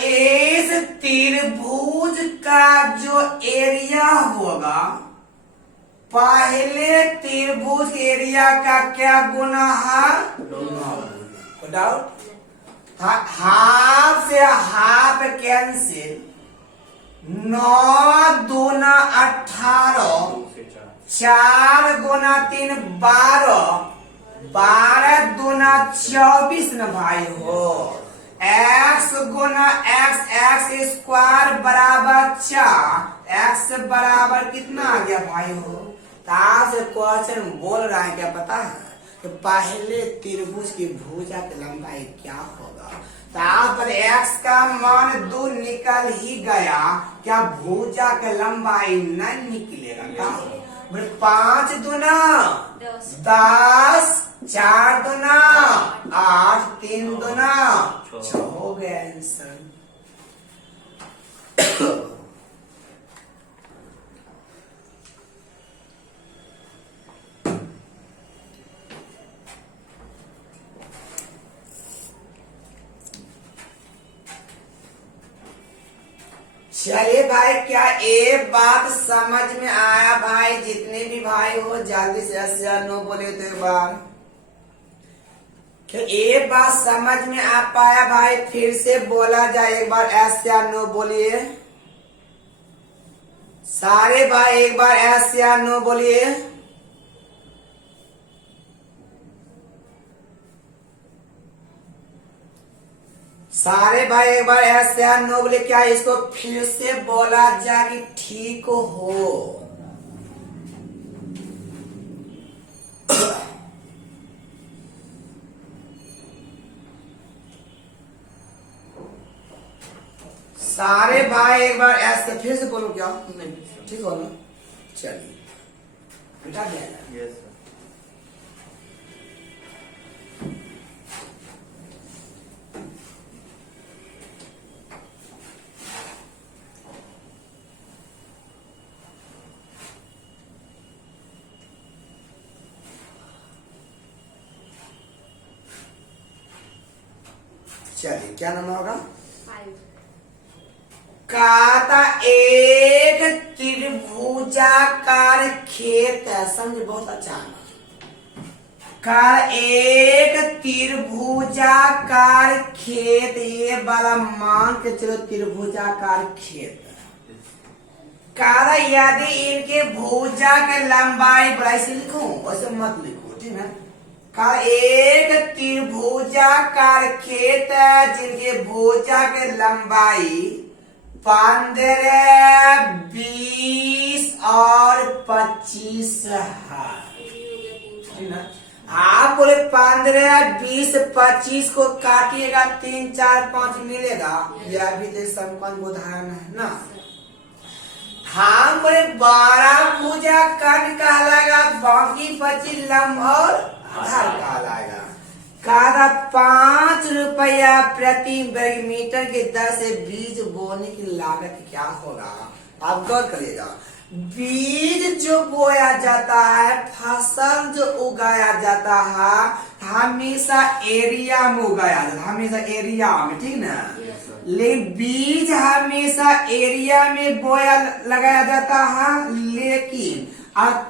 इस त्रिभुज का जो एरिया होगा पहले त्रिभुज एरिया का क्या गुना है? 9 डाउट? हाफ से हाफ कैंसिल। 9 दूना 18, 4 गुना 3 12, 12 दूना 24 न भाई हो। x गुना x स्क्वायर बराबर 4। x बराबर कितना आ गया भाई हो? ताज क्वेश्चन बोल रहा है क्या पता है कि पहले त्रिभुज की भुजा की लंबाई क्या होगा? पर x का मान 2 निकल ही गया, क्या भुजा की लंबाई नहीं निकलेगा क्या? 5 दूना 10, 4 दूना 8, 3 दूना 6 हो गया आंसर। चलिए भाई, क्या एक बात समझ में आया भाई? जितने भी भाई हो जल्दी से 8 या 9 बोले तो एक बार। क्या एक बात समझ में आ पाया भाई? फिर से बोला जाए एक बार 8 या 9 बोलिए सारे भाई। एक बार 8 या 9 बोलिए। सारे भाई एक बार ऐसे नो बोले। क्या इसको फिर से बोला जाए कि ठीक हो? सारे भाई एक बार ऐसे फिर से बोलो। क्या नहीं ठीक हो ना? चलिए बेटा दिया। Yes sir. चलिए क्या नाम होगा? 5 कहता एक त्रिभुजाकार खेत है, समझ बहुत अच्छा है। एक त्रिभुजाकार खेत, ये वाला मान के चलो त्रिभुजाकार खेत है। कहता यदि इनके भुजा के लंबाई बड़ा से लिखूं, वैसे मत लिखो, ठीक है। का एक त्रिभुजाकार खेत है जिनके भुजा के लंबाई 15, 20 और 25 है। आप बोले 15, 20, 25 को काटिएगा 3, 4, 5 मिलेगा। यह भी तो समकोण उदाहरण है ना। हम बोले 12 भुजा कर्ण कहलाएगा, बाकी 25 लंब और आधार कहलाएगा। कहता 5 रुपया प्रति वर्ग मीटर की दर से बीज बोने की लागत क्या होगा? आप गौर करिएगा। बीज जो बोया जाता है, फसल जो उगाया जाता है, हमेशा एरिया में उगाया जाता है, हमेशा एरिया में, ठीक ना। लेकिन बीज हमेशा एरिया में बोया लगाया जाता है, लेकिन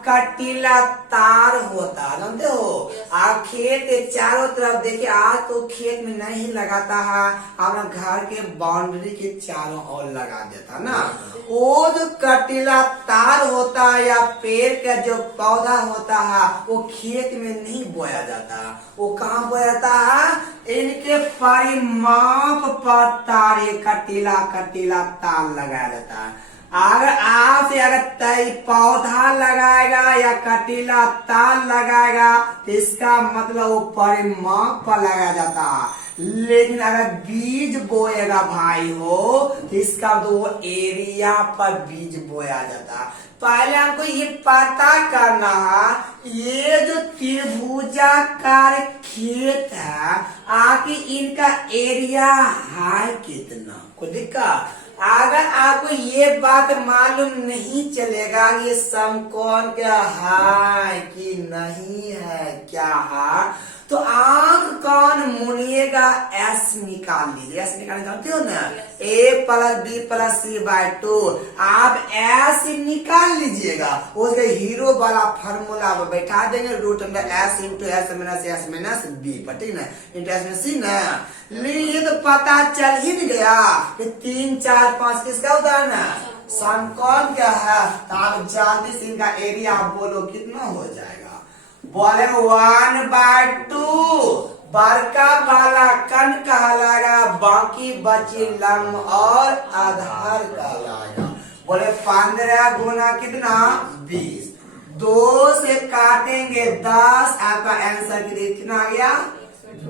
कटीला तार होता है, जानते हो। आप खेत के चारों तरफ देखिए, आज तो खेत में नहीं लगाता है, अपना घर के बाउंड्री के चारों ओर लगा देता ना। वो जो कटीला तार होता है या पेड़ का जो पौधा होता है, वो खेत में नहीं बोया जाता। वो कहाँ बोया जाता है? इनके परिमाप पर तार, ये कटीला तार लगाया जाता है। अगर आप अगर पौधा लगाएगा या कटीला तार लगाएगा तो इसका मतलब वो परिमाप पर लगाया जाता है। लेकिन अगर बीज बोएगा भाई हो तो इसका तो वो एरिया पर बीज बोया जाता। पहले हमको ये पता करना है, ये जो त्रिभुजाकार खेत है, आखिर इनका एरिया है कितना? कोई दिक्कत? अगर आपको ये बात मालूम नहीं चलेगा ये समकोण क्या है कि नहीं है, क्या है, तो आंख कान मुनिएगा, एस निकाल लीजिए। एस निकालने जानते हो ना, a + b + c/2। आप एस निकाल लीजिएगा, उसके हीरो वाला फार्मूला पर बैठा देंगे, √s × s - b पर, ठीक ना, इंटू s में c ना। ये तो पता चल ही नहीं गया कि 3, 4, 5 किसका उदाहरण है? समकोण क्या है। तो आप जल्दी से इनका एरिया बोलो कितना हो जाएगा? बोले 1/2 बड़का वाला कण कहलाएगा, बाकी बची लंब और आधार कहलाएगा। बोले 15 गुना कितना? 20। 2 से काटेंगे 10, आपका आंसर कितना आ गया?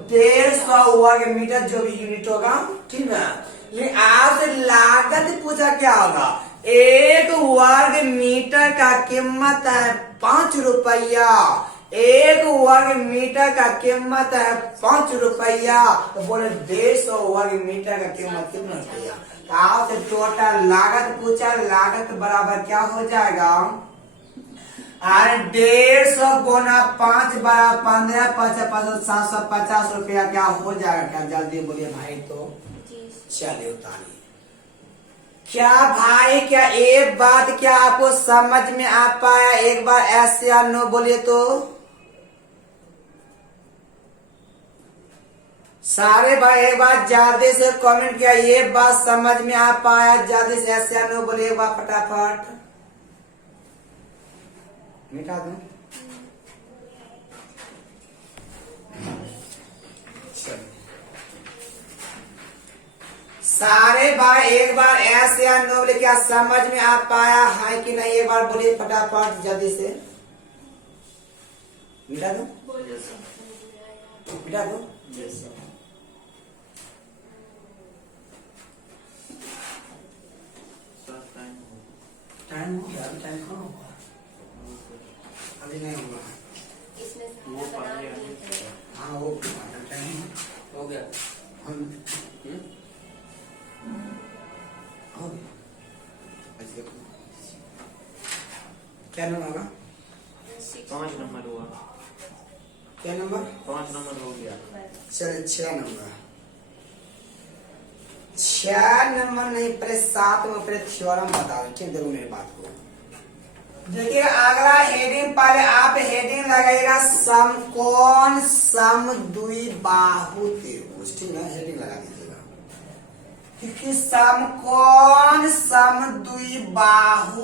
150 वर्ग मीटर, जो भी यूनिट होगा, ठीक है। लेकिन आपसे लागत पूछा क्या होगा? 1 वर्ग मीटर का कीमत है 5 रुपया। 1 वर्ग मीटर का कीमत है 5 रुपया, तो बोले 150 वर्ग मीटर का कीमत कितना रुपया? तो आपसे टोटल लागत पूछा, लागत बराबर क्या हो जाएगा? 150 गुना 5 बराबर 15, 5 750 रुपया क्या हो जाएगा? क्या जल्दी बोलिए भाई। तो चलिए उतारिए। क्या भाई, क्या एक बात क्या आपको समझ में आ पाया? एक बार ऐसे या नो बोलिए तो। सारे भाई एक बार जल्दी से कमेंट किया, ये बात समझ में आ पाया? जल्दी से ऐसे या नो बोलिए एक बार फटाफट। मिटा दूं? सारे भाई एक बार ऐसे या नो बोले, क्या समझ में आ पाया है कि नहीं? एक बार बोलिए फटाफट जल्दी से। मिटा दूं? मिटा दूं? टाइम हो गया, टाइम कहाँ हुआ? अभी नहीं हुआ। इसमें सारा बना दिए थे। हाँ वो टाइम हो गया। हो गया। क्या नंबर होगा? 5 नंबर हुआ। क्या नंबर? 5 नंबर हो गया। चलिए 6 नंबर। 6 नंबर नहीं, पहले 7 में पहले थ्योरम बताओ। ठीक, देखो मेरी बात को। देखिए अगला हेडिंग, पहले आप हेडिंग लगाइएगा समकोण समद्विबाहु त्रिभुज। ठीक है, हेडिंग लगा दीजिएगा, क्योंकि समकोण समद्विबाहु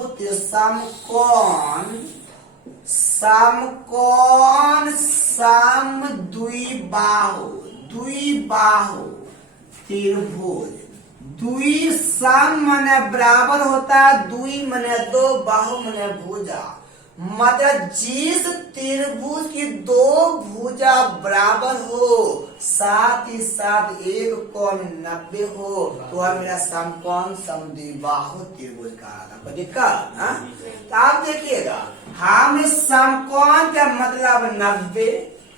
समकोण समद्विबाहु द्विबाहु त्रिभुज। द्वि सम माने बराबर होता है, द्वि माने दो, बाहु माने भुजा। मतलब जिस त्रिभुज की दो भुजा बराबर हो, साथ ही साथ एक कोण 90 हो, तो वह मेरा समकोण समद्विबाहु त्रिभुज कहलाता। कोई दिक्कत? तो आप देखिएगा, हम समकोण का मतलब 90,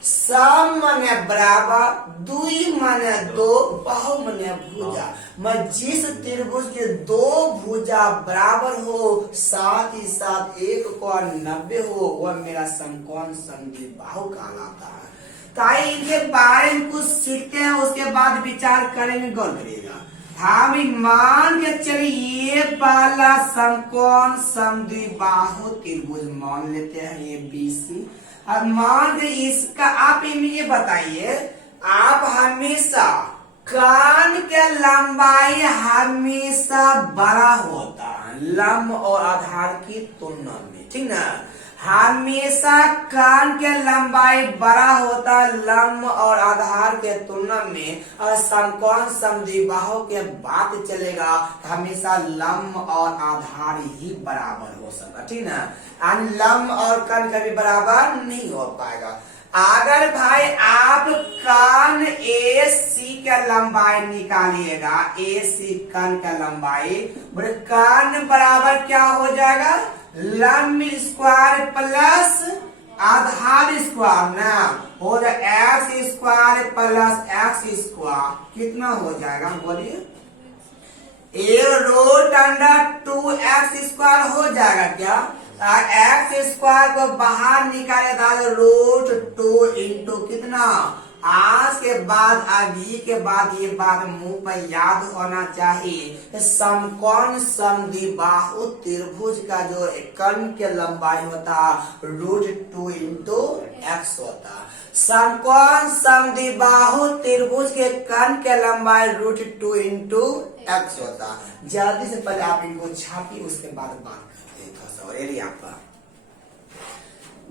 सम माने बराबर, दुई माने दो, बाहु माने भुजा। मैं जिस त्रिभुज के दो भुजा बराबर हो, साथ ही साथ एक कोण 90 हो, वह मेरा समकोण समद्विबाहु कहलाता है। ताई इनके बारे में कुछ सीखते हैं, उसके बाद विचार करेंगे, गौर करिएगा। हम मान के चलिए ये पहला समकोण समद्विबाहु त्रिभुज मान लेते हैं, ये BC। अब मान के इसका आप ये बताइए, आप हमेशा कान के लंबाई हमेशा बड़ा होता है लंब और आधार की तुलना में। ठीक ना, हमेशा कान के लंबाई बड़ा होता है लंब और आधार के तुलना में। और समकोण समद्विबाहु के बात चलेगा, हमेशा लंब और आधार ही बराबर हो सकता। ठीक ना, लंब और कान कभी बराबर नहीं हो पाएगा। अगर भाई आप कान AC का लंबाई निकालिएगा, AC कान का लंबाई, बोले कान बराबर क्या हो जाएगा, लंब स्क्वायर प्लस आधार स्क्वायर ना हो जाए, x square plus x square कितना हो जाएगा, बोलिए, √2x स्क्वायर हो जाएगा क्या? x स्क्वायर को बाहर निकाले √2 इंटू कितना, आज के बाद अभी के बाद ये बात मुंह पर याद होना चाहिए। समकोण समद्विबाहु त्रिभुज का जो कर्ण के लंबाई होता है √2 इंटू x होता। समकोण समद्विबाहु त्रिभुज के कर्ण के लंबाई √2 इंटू x होता। जल्दी से पहले आप इनको छापिए, उसके बाद बात करते हैं थोड़ा सा एरिया आपका।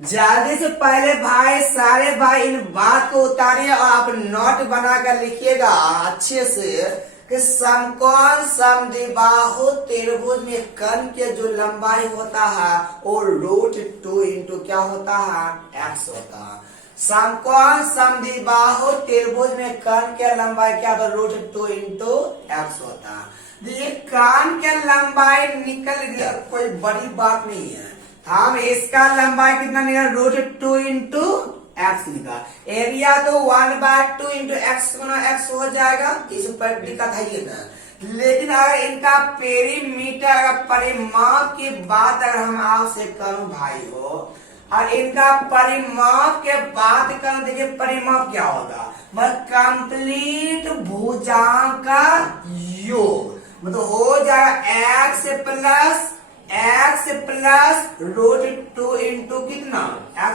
जल्दी से पहले भाई सारे भाई इन बात को उतारिए और आप नोट बनाकर लिखिएगा अच्छे से कि समकोण समद्विबाहु त्रिभुज में कर्ण के जो लंबाई होता है वो √2 इंटू क्या होता है, x होता है। समकोण समद्विबाहु त्रिभुज में कर्ण के लंबाई क्या होता है, √2 इंटू x होता है। ये कर्ण के लंबाई निकल गया, कोई बड़ी बात नहीं है। हम इसका लंबाई कितना निकला, √2 इंटू x निकला। एरिया तो 1/2 इंटू x हो जाएगा, इस पर दिक्कत है ये ना। लेकिन अगर इनका पेरीमीटर, अगर परिमाप की बात अगर हम आपसे करूं भाई हो, और इनका परिमाप के बात करूं, देखिए परिमाप क्या होगा, मतलब कंप्लीट भुजाओं का योग, मतलब हो जाएगा x प्लस √2 इंटू कितना x।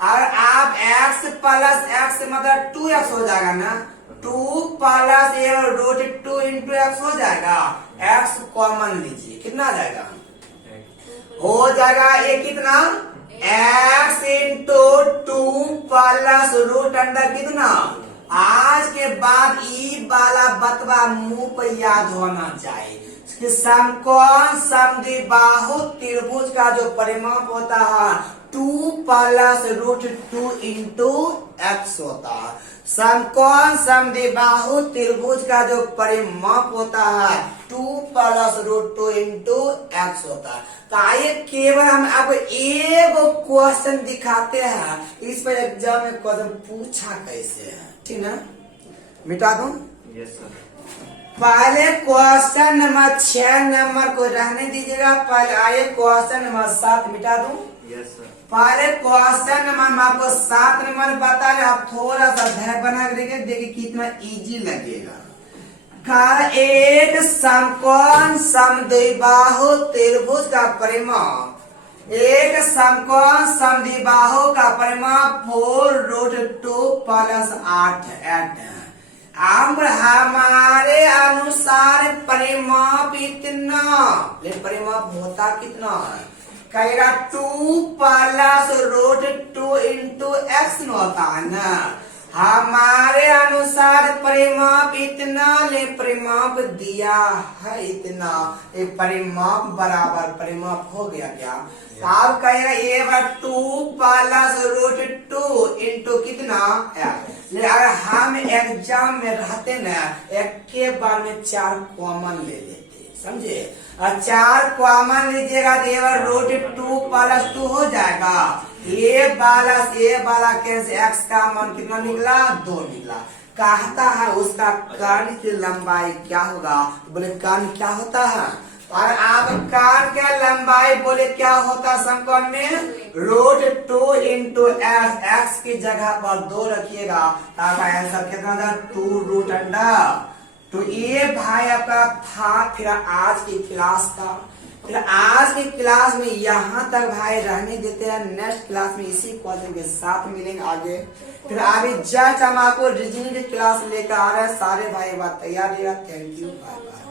अगर आप x प्लस x मतलब 2x हो जाएगा ना, 2 प्लस √2 इंटू x हो जाएगा, x कॉमन लीजिए, कितना आ जाएगा, हो जाएगा ये कितना, x into 2 plus root under कितना। आज के बाद ई वाला बतवा मुंह पर याद होना चाहिए कि समकोण समद्विबाहु त्रिभुज का जो परिमाप होता है 2 प्लस √2 इंटू x होता है। समकोण समद्विबाहु त्रिभुज का जो परिमाप होता है 2 प्लस √2 इंटू x होता है। तो आइए केवल हम आपको एक क्वेश्चन दिखाते हैं, इस पर एग्जाम में क्वेश्चन पूछा कैसे है, ठीक ना, मिटा दूं? Yes sir. पहले क्वेश्चन नंबर 6 नंबर को रहने दीजिएगा, पहले आइए क्वेश्चन नंबर 7 मिटा दूं। Yes sir. पहले क्वेश्चन नंबर मैं आपको 7 नंबर बता रहे, आप थोड़ा सा धैर्य बना के देखिए कितना इजी लगेगा। का एक समकोण समद्विबाहु त्रिभुज का परिमाप, एक समकोण समद्विबाहु का परिमाप 4√2 + 8 अब हमारे अनुसार परिमाप इतना, लेकिन परिमाप होता कितना है? कहेगा 2 + √2 × x न होता है ना। हमारे अनुसार परिमाप इतना, ले परिमाप दिया है इतना, ये परिमाप बराबर परिमाप हो गया क्या? आप कहेगा ये 2 + √2 × कितना x। अगर हम एग्जाम में रहते ना, एक के बार में 4 कॉमन ले लेते, समझे? और 4 कॉमन लीजिएगा तो ये √2 + 2 हो जाएगा। ये वाला कैसे x का मान कितना निकला? 2 निकला। कहता है उसका कर्ण की लंबाई क्या होगा? बोले कर्ण क्या होता है? और आप कर्ण की लंबाई बोले क्या होता समकोण में? √2 × x की जगह पर 2 रखिएगा, आपका आंसर कितना था? 2√। तो ये भाई आपका था फिर आज की क्लास का। फिर आज की क्लास में यहाँ तक भाई रहने देते हैं, नेक्स्ट क्लास में इसी क्वेश्चन के साथ मिलेंगे आगे। फिर अभी जस्ट हम आपको रीजनिंग की क्लास लेकर आ रहे हैं, सारे भाई बात तैयार रहिएगा। Thank you, bye bye.